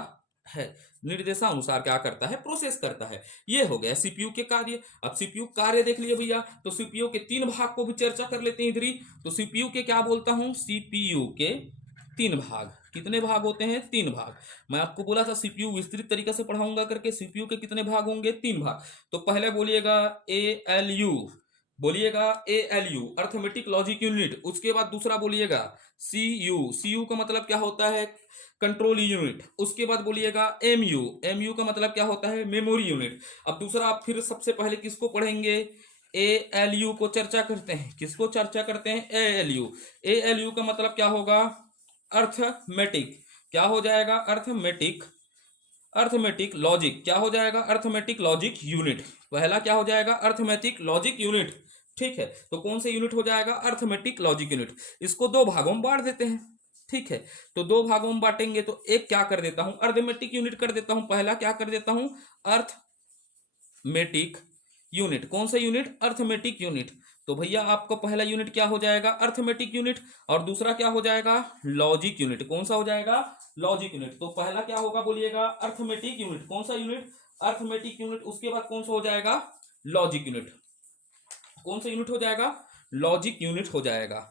है। निर्देशानुसार क्या करता है, प्रोसेस करता है। ये हो गया सीपीयू के कार्य। अब सीपीयू कार्य देख लिए भैया, तो सीपीयू के तीन भाग को भी चर्चा कर लेते हैं इधर ही। तो सीपीयू के क्या बोलता हूं, सीपीयू के तीन भाग। कितने भाग होते हैं, तीन भाग। मैं आपको बोला था सीपीयू विस्तृत तरीके से पढ़ाऊंगा करके। सीपीयू के कितने भाग होंगे, तीन भाग। तो पहले बोलिएगा एएलयू, बोलिएगा एएलयू अर्थमेटिक लॉजिक यूनिट। उसके बाद दूसरा बोलिएगा सीयू, सीयू का मतलब क्या होता है, कंट्रोल यूनिट। उसके बाद बोलिएगा एमयू, एमयू का मतलब क्या होता है, मेमोरी यूनिट। अब दूसरा आप फिर सबसे पहले किसको पढ़ेंगे, एएलयू को चर्चा करते हैं। किसको चर्चा करते हैं, एएलयू। एएलयू का मतलब क्या होगा, अर्थमेटिक। क्या हो जाएगा, अर्थमेटिक, अर्थमेटिक लॉजिक। क्या हो जाएगा, अर्थमेटिक लॉजिक यूनिट। पहला क्या हो जाएगा, अर्थमेटिक लॉजिक यूनिट। ठीक है, तो कौन से यूनिट हो जाएगा, अर्थमेटिक लॉजिक यूनिट। इसको दो भागों में बांट देते हैं। ठीक है, तो दो भागों में बांटेंगे तो एक क्या कर देता हूं, अर्थमेटिक यूनिट कर देता हूं। पहला क्या कर देता हूं, अर्थमेटिक यूनिट। कौन सा यूनिट, अर्थमेटिक यूनिट। तो भैया आपका पहला यूनिट क्या हो जाएगा, अर्थमेटिक यूनिट, और दूसरा क्या हो जाएगा, लॉजिक यूनिट। कौन सा हो जाएगा, लॉजिक यूनिट। तो पहला क्या होगा, बोलिएगा अर्थमेटिक यूनिट। कौन सा यूनिट, अर्थमेटिक यूनिट। उसके बाद कौन सा हो जाएगा, लॉजिक यूनिट। कौन सा यूनिट हो जाएगा, लॉजिक यूनिट हो जाएगा,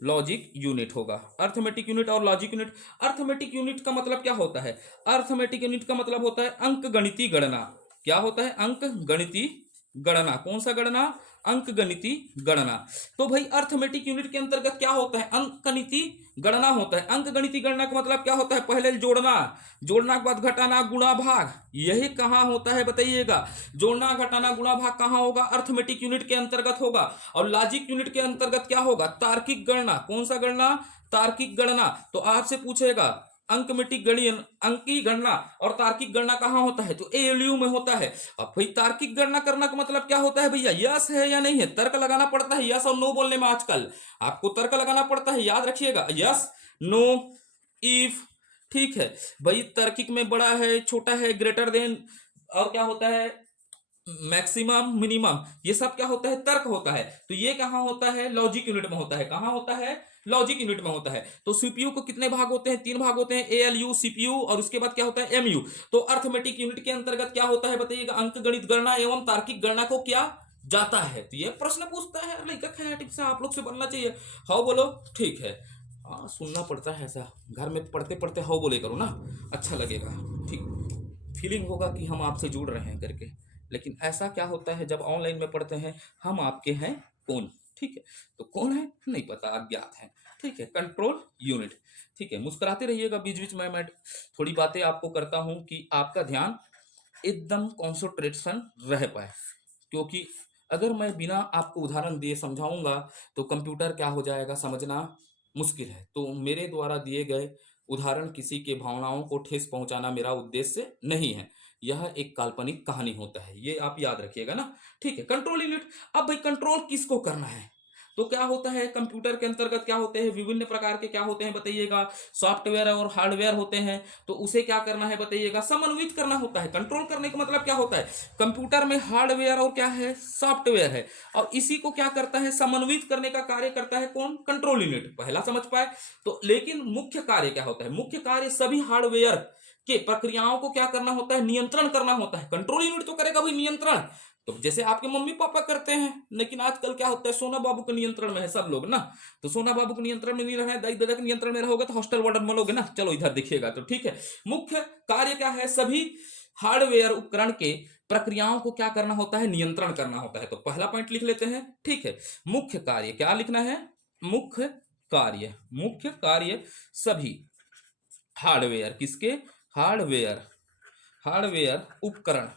लॉजिक यूनिट होगा। अर्थमेटिक यूनिट और लॉजिक यूनिट। अर्थमेटिक यूनिट का मतलब क्या होता है, अर्थमेटिक यूनिट का मतलब होता है अंक गणितीय गणना। क्या होता है, अंक गणितीय गणना। कौन सा गणना, अंक गणितीय गणना। तो भाई अर्थमेटिक यूनिट के अंतर्गत क्या होता है, अंक गणितीय गणना होता है। अंक गणितीय गणना का मतलब क्या होता है, पहले जोड़ना, जोड़ना के बाद घटाना, गुणा भाग। यही कहाँ होता है बताइएगा, जोड़ना घटाना गुणा भाग कहाँ होगा, अर्थमेटिक यूनिट के अंतर्गत होगा। और लॉजिक यूनिट के अंतर्गत क्या होगा, तार्किक गणना। कौन सा गणना, तार्किक गणना। तो आपसे पूछेगा अंकमेटिक गणित, अंकी गणना और तार्किक गणना कहाँ होता है, तो एएलयू में होता है। अब भाई तार्किक गणना करना का मतलब क्या होता है भैया, यस है या नहीं है, तर्क लगाना पड़ता है। यस और नो बोलने में आजकल आपको तर्क लगाना पड़ता है, याद रखिएगा, यस नो इफ। ठीक है भाई, तार्किक में बड़ा है, छोटा है, ग्रेटर देन, और क्या होता है, मैक्सिमम, मिनिमम, ये सब क्या होता है, तर्क होता है। तो ये कहाँ होता है, लॉजिक यूनिट में होता है। कहाँ होता है, लॉजिक यूनिट में होता है। तो सीपीयू को कितने भाग होते हैं, तीन भाग होते हैं, एएलयू, सीपीयू, और उसके बाद क्या होता है, एमयू। तो अर्थमेटिक यूनिट के अंतर्गत क्या होता है बताइएगा, अंक गणित गणना एवं तार्किक गणना को क्या जाता है। तो ये प्रश्न पूछता है, लड़का खयाटिक से आप लोग से बनना चाहिए। हाँ बोलो, ठीक है। हाँ सुनना पड़ता है ऐसा, घर में पढ़ते पढ़ते हाँ बोले करो ना, अच्छा लगेगा। ठीक, फीलिंग होगा कि हम आपसे जुड़ रहे हैं करके। लेकिन ऐसा क्या होता है जब ऑनलाइन में पढ़ते हैं, हम आपके हैं कौन। ठीक है, तो कौन है नहीं पता, अज्ञात है। ठीक है, कंट्रोल यूनिट। ठीक है, मुस्कुराते रहिएगा बीच बीच में, मैं थोड़ी बातें आपको करता हूं कि आपका ध्यान एकदम कॉन्सेंट्रेशन रह पाए। क्योंकि अगर मैं बिना आपको उदाहरण दिए समझाऊंगा तो कंप्यूटर क्या हो जाएगा, समझना मुश्किल है। तो मेरे द्वारा दिए गए उदाहरण किसी के भावनाओं को ठेस पहुंचाना मेरा उद्देश्य नहीं है। यह एक काल्पनिक कहानी होता है, ये आप याद रखिएगा ना। ठीक है, कंट्रोल यूनिट। अब भाई कंट्रोल किसको करना है, तो क्या होता है, कंप्यूटर के अंतर्गत क्या होते हैं, विभिन्न प्रकार के क्या होते हैं बताइएगा, सॉफ्टवेयर और हार्डवेयर होते हैं। तो उसे क्या करना है बताइएगा, समन्वित करना होता है। कंट्रोल करने का मतलब क्या होता है, कंप्यूटर में हार्डवेयर और क्या है, सॉफ्टवेयर है, और इसी को क्या करता है, समन्वित करने का कार्य करता है कौन, कंट्रोल यूनिट। पहला समझ पाए तो। लेकिन मुख्य कार्य क्या होता है, मुख्य कार्य सभी हार्डवेयर के प्रक्रियाओं को क्या करना होता है, नियंत्रण करना होता है। कंट्रोल यूनिट तो करेगा भाई नियंत्रण, तो जैसे आपके मम्मी पापा करते हैं। लेकिन आजकल क्या होता है, सोना बाबू के नियंत्रण में है सब लोग ना, तो सोना बाबू के नियंत्रण में नहीं रहे, दाई दादा के नियंत्रण में रहोगे तो हॉस्टल वार्डन बनोगे ना। चलो इधर देखिएगा, तो ठीक है, मुख्य कार्य क्या है, सभी हार्डवेयर उपकरण के प्रक्रियाओं को क्या करना होता है, नियंत्रण करना होता है। तो पहला पॉइंट लिख लेते हैं। ठीक है, मुख्य कार्य क्या लिखना है, मुख्य कार्य, मुख्य कार्य सभी हार्डवेयर, किसके, हार्डवेयर, हार्डवेयर उपकरण,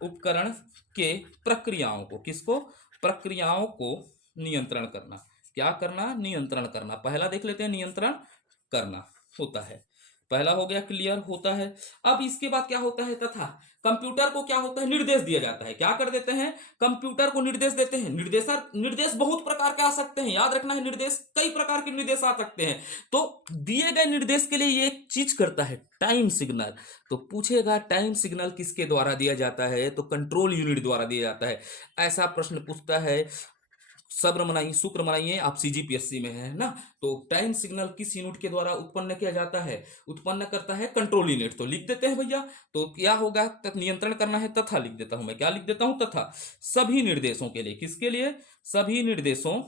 उपकरण के प्रक्रियाओं को, किसको, प्रक्रियाओं को नियंत्रण करना। क्या करना, नियंत्रण करना। पहला देख लेते हैं, नियंत्रण करना होता है। पहला हो गया क्लियर होता है। अब इसके बाद क्या होता है, तथा कंप्यूटर को क्या होता है, निर्देश दिया जाता है। क्या कर देते हैं, कंप्यूटर को निर्देश देते हैं। निर्देश बहुत प्रकार के आ सकते हैं, याद रखना है, निर्देश कई प्रकार के निर्देश आ सकते हैं। तो दिए गए निर्देश के लिए ये एक चीज करता है, टाइम सिग्नल। तो पूछेगा टाइम सिग्नल किसके द्वारा दिया जाता है, तो कंट्रोल यूनिट द्वारा दिया जाता है। ऐसा प्रश्न पूछता है, सब्र मनाइए, शुक्र मनाइए, आप सीजीपीएससी में है ना। तो टाइम सिग्नल किस यूनिट के द्वारा उत्पन्न किया जाता है, उत्पन्न करता है कंट्रोल यूनिट। तो लिख देते हैं भैया, तो क्या होगा, नियंत्रण करना है, तथा लिख देता हूं मैं, क्या लिख देता हूं, तथा सभी निर्देशों के लिए, किसके लिए, सभी निर्देशों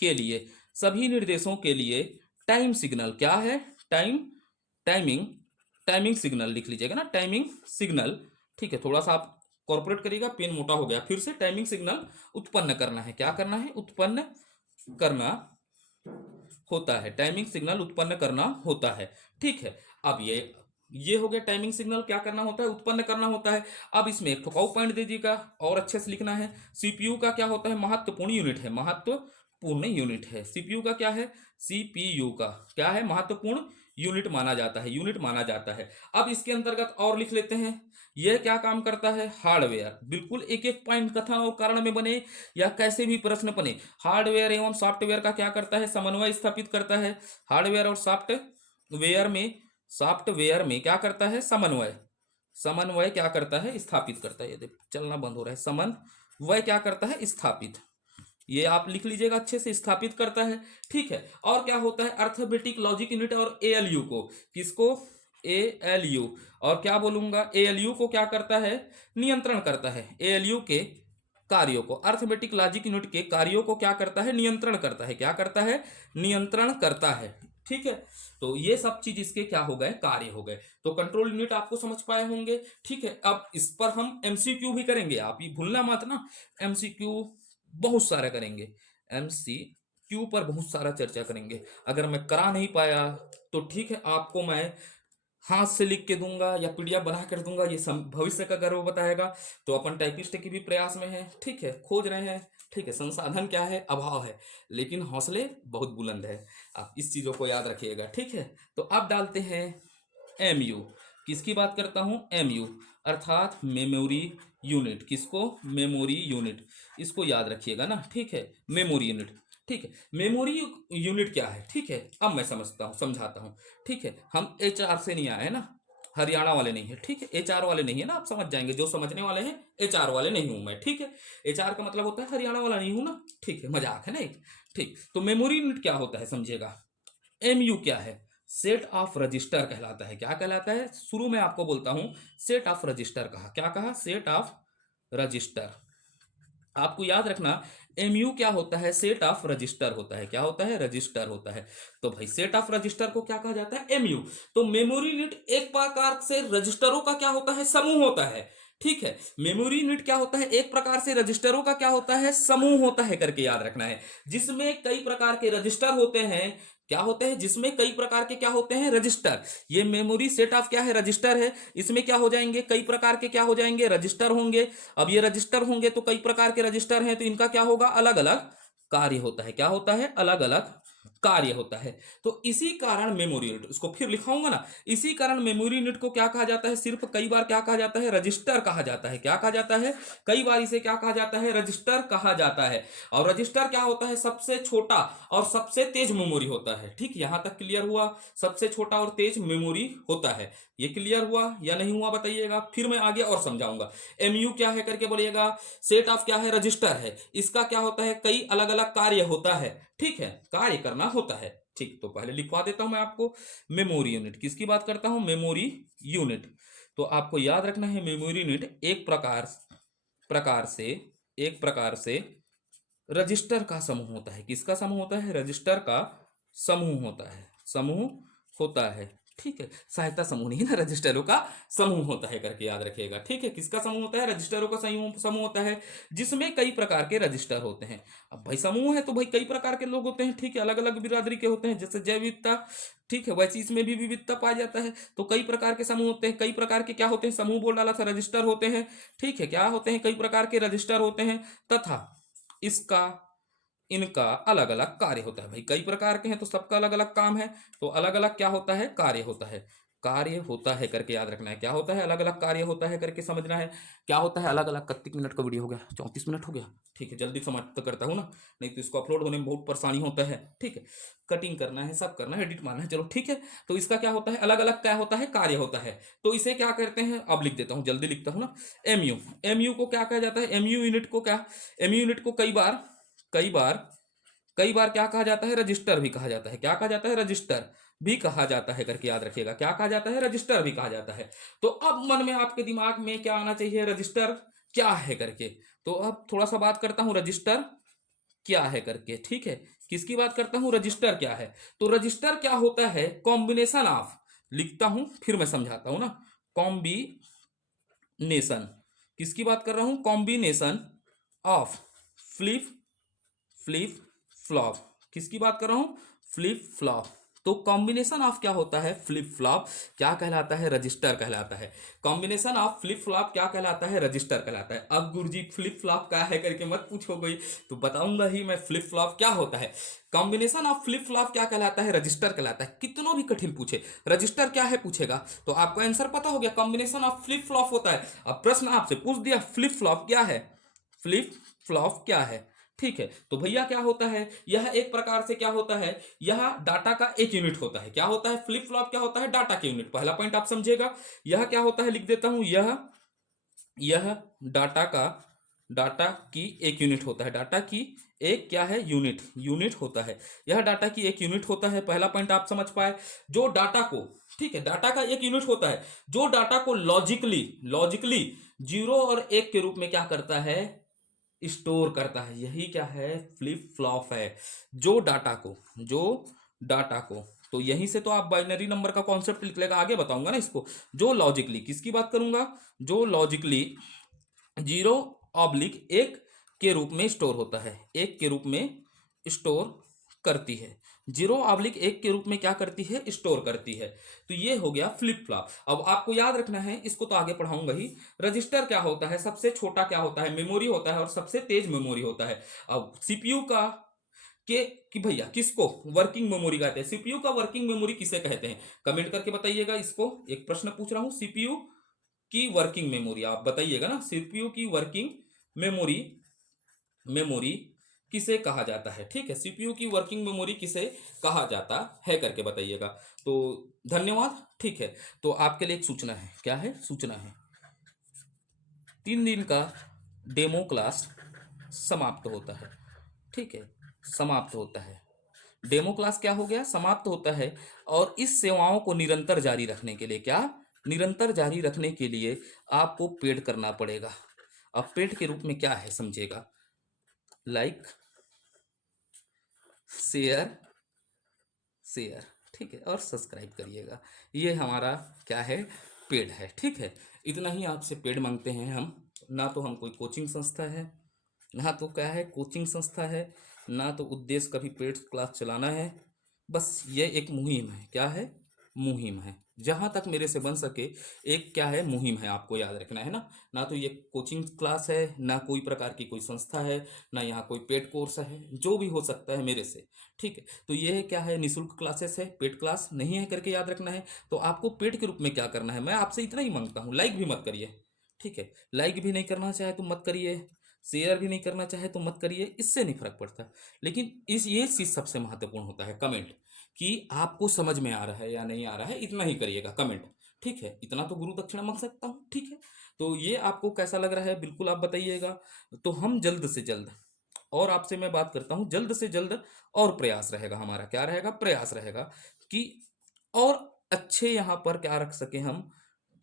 के लिए, सभी निर्देशों के लिए टाइम सिग्नल क्या है, टाइमिंग टाइमिंग सिग्नल लिख लीजिएगा ना, टाइमिंग सिग्नल। ठीक है, थोड़ा सा आप कॉर्पोरेट करिएगा, पेन मोटा हो गया, फिर से टाइमिंग सिग्नल उत्पन्न करना है। क्या करना है, उत्पन्न करना होता है, टाइमिंग सिग्नल उत्पन्न करना होता है। ठीक है, अब ये हो गया टाइमिंग सिग्नल क्या करना होता है, उत्पन्न करना होता है। अब इसमें एक ठोकाऊ पॉइंट दे दीजिएगा और अच्छे से लिखना है, सीपीयू का क्या होता है, महत्वपूर्ण यूनिट है, महत्वपूर्ण यूनिट है। सीपीयू का क्या है, सीपीयू का क्या है, महत्वपूर्ण यूनिट माना जाता है, यूनिट माना जाता है। अब इसके अंतर्गत और लिख लेते हैं, यह क्या काम करता है, हार्डवेयर। बिल्कुल एक एक पॉइंट कथन और कारण में बने या कैसे भी प्रश्न बने, हार्डवेयर एवं सॉफ्टवेयर का क्या करता है, समन्वय स्थापित करता है। हार्डवेयर और सॉफ्टवेयर में क्या करता है, समन्वय क्या करता है, स्थापित करता है। ये देखो चलना बंद हो रहा है, समन्वय क्या करता है, स्थापित। ये आप लिख लीजिएगा अच्छे से, स्थापित करता है। ठीक है, और क्या होता है, अर्थमेटिक लॉजिक यूनिट और एएलयू को, किसको, एएलयू, और क्या बोलूंगा, एएलयू को क्या करता है, नियंत्रण करता है। एएलयू के कार्यों को, अर्थमेटिक लॉजिक यूनिट के कार्यों को क्या करता है, नियंत्रण करता है। क्या करता है, नियंत्रण करता है। ठीक है, तो ये सब चीज इसके क्या हो गए, कार्य हो गए। तो कंट्रोल यूनिट आपको समझ पाए होंगे। ठीक है, अब इस पर हम एमसीक्यू भी करेंगे, आप ये भूलना मत ना, एमसीक्यू बहुत सारा करेंगे, एमसीक्यू पर बहुत सारा चर्चा करेंगे। अगर मैं करा नहीं पाया तो ठीक है, आपको मैं हाथ से लिख के दूंगा या पीडीएफ बना कर दूंगा, ये भविष्य का गर्व बताएगा। तो अपन टाइपिस्ट के भी प्रयास में है, ठीक है, खोज रहे हैं। ठीक है, संसाधन क्या है, अभाव है, लेकिन हौसले बहुत बुलंद है। आप इस चीजों को याद रखिएगा। ठीक है, तो अब डालते हैं एमयू। किसकी बात करता हूं, एमयू अर्थात मेमोरी यूनिट। किसको, मेमोरी यूनिट, इसको याद रखिएगा ना। ठीक है, मेमोरी यूनिट। ठीक है, मेमोरी यूनिट क्या है, ठीक है, अब मैं समझाता हूं। ठीक है, हम एचआर से नहीं आए ना, हरियाणा वाले नहीं है। ठीक है, एचआर वाले नहीं है ना, आप समझ जाएंगे, जो समझने वाले हैं, एचआर वाले नहीं हूं मैं। ठीक है, एचआर का मतलब होता है हरियाणा वाला नहीं हूं ना। ठीक है, मजाक है ना एक। ठीक, तो मेमोरी यूनिट क्या होता है समझिएगा। एमयू क्या है, सेट ऑफ रजिस्टर कहलाता है। क्या कहलाता है, शुरू में आपको बोलता हूं, सेट ऑफ रजिस्टर कहा। क्या कहा, सेट ऑफ रजिस्टर। आपको याद रखना, एमयू क्या होता है, सेट ऑफ रजिस्टर होता है। क्या होता है, रजिस्टर होता है। तो भाई सेट ऑफ रजिस्टर को क्या कहा जाता है, एमयू। तो मेमोरी यूनिट एक प्रकार से रजिस्टरों का क्या होता है, समूह होता है। ठीक है, मेमोरी यूनिट क्या होता है, एक प्रकार से रजिस्टरों का क्या होता है, समूह होता है करके याद रखना है, जिसमें कई प्रकार के रजिस्टर होते हैं। क्या होते हैं, जिसमें कई प्रकार के क्या होते हैं, रजिस्टर। ये मेमोरी सेट ऑफ क्या है, रजिस्टर है। इसमें क्या हो जाएंगे, कई प्रकार के क्या हो जाएंगे, रजिस्टर होंगे। अब ये रजिस्टर होंगे तो कई प्रकार के रजिस्टर हैं, तो इनका क्या होगा, अलग अलग कार्य होता है। क्या होता है, अलग अलग कार्य होता है। तो इसी कारण मेमोरी यूनिट, इसको फिर लिखाऊंगा ना, इसी कारण मेमोरी यूनिट को क्या कहा जाता है, सिर्फ कई बार क्या कहा जाता है, रजिस्टर कहा जाता है। क्या कहा जाता है, कई बार इसे क्या कहा जाता है, रजिस्टर कहा जाता है। और रजिस्टर क्या होता है, सबसे छोटा और सबसे तेज मेमोरी होता है। ठीक, यहां तक क्लियर हुआ, सबसे छोटा और तेज मेमोरी होता है। ये क्लियर हुआ या नहीं हुआ बताइएगा, फिर मैं आगे और समझाऊंगा। एमयू क्या है करके बोलिएगा, सेट ऑफ क्या है, रजिस्टर है। इसका क्या होता है, कई अलग अलग कार्य होता है। ठीक है, कार्य करना होता है। ठीक, तो पहले लिखवा देता हूं मैं आपको, मेमोरी यूनिट। किसकी बात करता हूं, मेमोरी यूनिट। तो आपको याद रखना है, मेमोरी यूनिट एक प्रकार से रजिस्टर का समूह होता है। किसका समूह होता है, रजिस्टर का समूह होता है, समूह होता है। ठीक है, सहायता समूह नहीं ना, रजिस्टरों का समूह होता है करके याद रखिएगा। ठीक है, किसका समूह होता है, रजिस्टरों का समूह होता है, जिसमें कई प्रकार के रजिस्टर होते हैं। अब भाई समूह है तो भाई कई प्रकार के लोग होते हैं। ठीक है, अलग अलग बिरादरी के होते हैं, जैसे जैव विविधता। ठीक है, वैसे इसमें भी विविधता पाया जाता है। तो कई प्रकार के समूह होते हैं, कई प्रकार के क्या होते हैं, समूह बोल डाला था, रजिस्टर होते हैं। ठीक है, क्या होते हैं, कई प्रकार के रजिस्टर होते हैं। तथा इसका इनका अलग अलग कार्य होता है। भाई कई प्रकार के हैं तो सबका अलग अलग काम है, तो अलग अलग क्या होता है, कार्य होता है। कार्य होता है करके याद रखना है, क्या होता है, अलग अलग कार्य होता है करके समझना है। क्या होता है अलग अलग। कितने मिनट का वीडियो हो गया, 34 मिनट हो गया। ठीक है, जल्दी समाप्त करता हूँ ना, नहीं तो इसको अपलोड होने में बहुत परेशानी होता है। ठीक है, कटिंग करना है, सब करना है, एडिट मारना है, चलो ठीक है। तो इसका क्या होता है, अलग अलग क्या होता है, कार्य होता है। तो इसे क्या करते हैं, अब लिख देता हूँ, जल्दी लिखता हूँ ना। एमयू, एमयू को क्या कहा जाता है, एमयू यूनिट को क्या, एमयू यूनिट को कई बार क्या कहा जाता है, रजिस्टर भी कहा जाता है। क्या कहा जाता है, रजिस्टर भी कहा जाता है करके याद रखिएगा। क्या कहा जाता है, रजिस्टर भी कहा जाता है। तो अब मन में आपके दिमाग में क्या आना चाहिए, रजिस्टर क्या है करके। तो अब थोड़ा सा बात करता हूं रजिस्टर क्या है करके। ठीक है, किसकी बात करता हूं, रजिस्टर क्या है। तो रजिस्टर क्या होता है, कॉम्बिनेशन ऑफ, लिखता हूं फिर मैं समझाता हूं ना। कॉम्बिनेशन, किसकी बात कर रहा हूं, combination of flip flip flop, किसकी बात कर रहा हूं, फ्लिप फ्लॉप। तो कॉम्बिनेशन ऑफ क्या होता है, फ्लिप फ्लॉप क्या कहलाता है, रजिस्टर कहलाता है। कॉम्बिनेशन ऑफ फ्लिप फ्लॉप क्या कहलाता है, रजिस्टर कहलाता है। अब गुरुजी फ्लिप फ्लॉप क्या है करके मत पूछो कोई, तो बताऊंगा ही मैं फ्लिप फ्लॉप क्या होता है। कॉम्बिनेशन ऑफ फ्लिप फ्लॉप क्या कहलाता है, रजिस्टर कहलाता है। कितनों भी कठिन पूछे, रजिस्टर क्या है पूछेगा तो आपको आंसर पता हो गया, कॉम्बिनेशन ऑफ फ्लिप फ्लॉप होता है। अब प्रश्न आपसे पूछ दिया फ्लिप फ्लॉप क्या है, फ्लिप फ्लॉप क्या है। ठीक है, तो भैया क्या होता है, यह एक प्रकार से क्या होता है, यह डाटा का एक यूनिट होता है। क्या होता है, फ्लिप फ्लॉप क्या होता है, डाटा के यूनिट। पहला पॉइंट आप समझिएगा, यह क्या होता है, लिख देता हूं, यह डाटा की एक यूनिट होता है। डाटा की एक क्या है, यूनिट होता है। यह डाटा की एक यूनिट होता है। पहला पॉइंट आप समझ पाए, जो डाटा को, ठीक है, डाटा का एक यूनिट होता है जो डाटा को लॉजिकली जीरो और एक के रूप में क्या करता है, स्टोर करता है। यही क्या है, फ्लिप फ्लॉप है। जो डाटा को तो यहीं से तो आप बाइनरी नंबर का कॉन्सेप्ट लिख लेगा, आगे बताऊंगा ना इसको। जो लॉजिकली, किसकी बात करूंगा, जो लॉजिकली जीरो ऑब्लिक एक के रूप में स्टोर होता है, एक के रूप में स्टोर करती है। जीरो ऑब्लिक एक के रूप में क्या करती है, स्टोर करती है। तो ये हो गया फ्लिप फ्लॉप। अब आपको याद रखना है, इसको तो आगे पढ़ाऊंगा ही। रजिस्टर क्या होता है, सबसे छोटा क्या होता है, मेमोरी होता है, और सबसे तेज मेमोरी होता है। अब सीपीयू का के कि भैया किसको वर्किंग मेमोरी कहते हैं, सीपीयू का वर्किंग मेमोरी किसे कहते हैं, कमेंट करके बताइएगा। इसको एक प्रश्न पूछ रहा हूं, सीपीयू की वर्किंग मेमोरी आप बताइएगा ना, सीपीयू की वर्किंग मेमोरी मेमोरी किसे कहा जाता है। ठीक है, सीपीयू की वर्किंग मेमोरी किसे कहा जाता है करके बताइएगा। तो धन्यवाद। ठीक है, तो आपके लिए एक सूचना है, क्या है, सूचना है, 3 दिन का डेमो क्लास समाप्त होता है। ठीक है, समाप्त होता है, डेमो क्लास क्या हो गया, समाप्त होता है। और इस सेवाओं को निरंतर जारी रखने के लिए, क्या, निरंतर जारी रखने के लिए आपको पेड करना पड़ेगा। अब पेड के रूप में क्या है समझिएगा, लाइक, शेयर शेयर, ठीक है, और सब्सक्राइब करिएगा। ये हमारा क्या है, पेड है। ठीक है, इतना ही आपसे पेड मांगते हैं हम। ना तो हम कोई कोचिंग संस्था है, ना तो क्या है कोचिंग संस्था है, ना तो उद्देश्य कभी पेड क्लास चलाना है। बस ये एक मुहिम है, क्या है, मुहिम है, जहां तक मेरे से बन सके। एक क्या है, मुहिम है, आपको याद रखना है ना। ना तो ये कोचिंग क्लास है, ना कोई प्रकार की कोई संस्था है, ना यहाँ कोई पेड कोर्स है, जो भी हो सकता है मेरे से। ठीक है, तो ये क्या है, निःशुल्क क्लासेस है, पेड क्लास नहीं है करके याद रखना है। तो आपको पेड के रूप में क्या करना है, मैं आपसे इतना ही मांगता हूँ, लाइक भी मत करिए। ठीक है, लाइक भी नहीं करना चाहे तो मत करिए, शेयर भी नहीं करना चाहे तो मत करिए, इससे नहीं फर्क पड़ता। लेकिन इस ये चीज सबसे महत्वपूर्ण होता है, कमेंट, कि आपको समझ में आ रहा है या नहीं आ रहा है, इतना ही करिएगा कमेंट। ठीक है, इतना तो गुरु दक्षिणा मांग सकता हूँ। ठीक है, तो ये आपको कैसा लग रहा है बिल्कुल आप बताइएगा। तो हम जल्द से जल्द, और आपसे मैं बात करता हूँ, जल्द से जल्द और प्रयास रहेगा हमारा, क्या रहेगा, प्रयास रहेगा कि और अच्छे यहाँ पर क्या रख सके हम,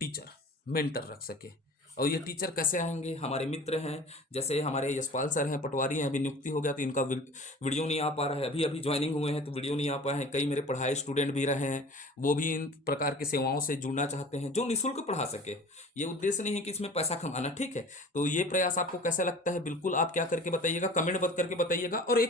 टीचर, मेंटर रख सके। और ये टीचर कैसे आएंगे, हमारे मित्र हैं, जैसे हमारे यशपाल सर हैं, पटवारी हैं, अभी नियुक्ति हो गया तो इनका वीडियो नहीं आ पा रहा है, अभी अभी ज्वाइनिंग हुए हैं तो वीडियो नहीं आ पाए हैं। कई मेरे पढ़ाए स्टूडेंट भी रहे हैं, वो भी इन प्रकार की सेवाओं से जुड़ना चाहते हैं, जो निःशुल्क पढ़ा सके। ये उद्देश्य नहीं है कि इसमें पैसा कमाना। ठीक है, तो ये प्रयास आपको कैसा लगता है, बिल्कुल आप क्या करके बताइएगा, कमेंट बंद करके बताइएगा। और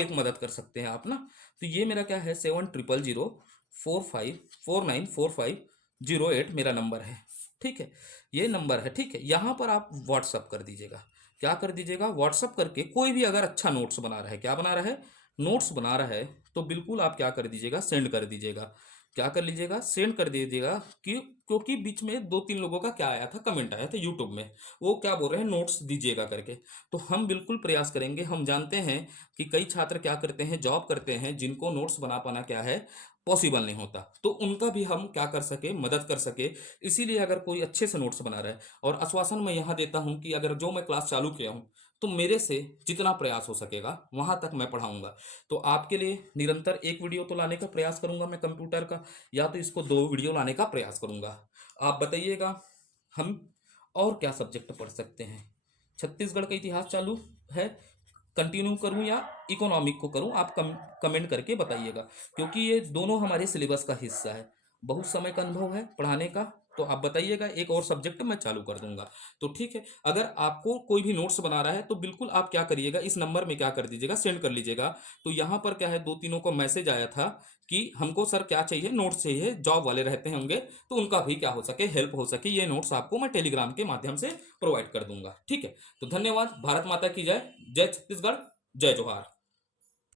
एक मदद कर सकते हैं आप ना, तो ये मेरा क्या है, 700045494508 मेरा नंबर है। ठीक है, ये नंबर है। ठीक है, यहाँ पर आप व्हाट्सअप कर दीजिएगा, क्या कर दीजिएगा, व्हाट्सअप करके कोई भी अगर अच्छा नोट्स बना रहा है, क्या बना रहा है, नोट्स बना रहा है, तो बिल्कुल आप क्या कर दीजिएगा, सेंड कर दीजिएगा। क्या कर लीजिएगा, सेंड कर दीजिएगा कि क्योंकि बीच में दो तीन लोगों का क्या आया था, कमेंट आया था यूट्यूब में, वो क्या बोल रहे हैं, नोट्स दीजिएगा करके। तो हम बिल्कुल प्रयास करेंगे। हम जानते हैं कि कई छात्र क्या करते हैं, जॉब करते हैं, जिनको नोट्स बना पाना क्या है, पॉसिबल नहीं होता, तो उनका भी हम क्या कर सके, मदद कर सके। इसीलिए अगर कोई अच्छे से नोट्स बना रहा है, और आश्वासन मैं यहाँ देता हूँ कि अगर जो मैं क्लास चालू किया हूँ, तो मेरे से जितना प्रयास हो सकेगा वहां तक मैं पढ़ाऊंगा। तो आपके लिए निरंतर एक वीडियो तो लाने का प्रयास करूंगा मैं कंप्यूटर का, या तो इसको दो वीडियो लाने का प्रयास करूंगा। आप बताइएगा हम और क्या सब्जेक्ट पढ़ सकते हैं। छत्तीसगढ़ का इतिहास चालू है, कंटिन्यू करूं या इकोनॉमिक को करूं, आप कमेंट करके बताइएगा, क्योंकि ये दोनों हमारे सिलेबस का हिस्सा है। बहुत समय का अनुभव है पढ़ाने का, तो आप बताइएगा, एक और सब्जेक्ट मैं चालू कर दूंगा। तो ठीक है, अगर आपको कोई भी नोट्स बना रहा है तो बिल्कुल आप क्या करिएगा, इस नंबर में क्या कर दीजिएगा, सेंड कर लीजिएगा। तो यहाँ पर क्या है, दो तीनों को मैसेज आया था कि हमको सर क्या चाहिए, नोट्स चाहिए, जॉब वाले रहते होंगे, तो उनका भी क्या हो सके, हेल्प हो सके, ये नोट्स आपको मैं टेलीग्राम के माध्यम से प्रोवाइड कर दूंगा। ठीक है, तो धन्यवाद। भारत माता की जय। जय छत्तीसगढ़। जय जोहार।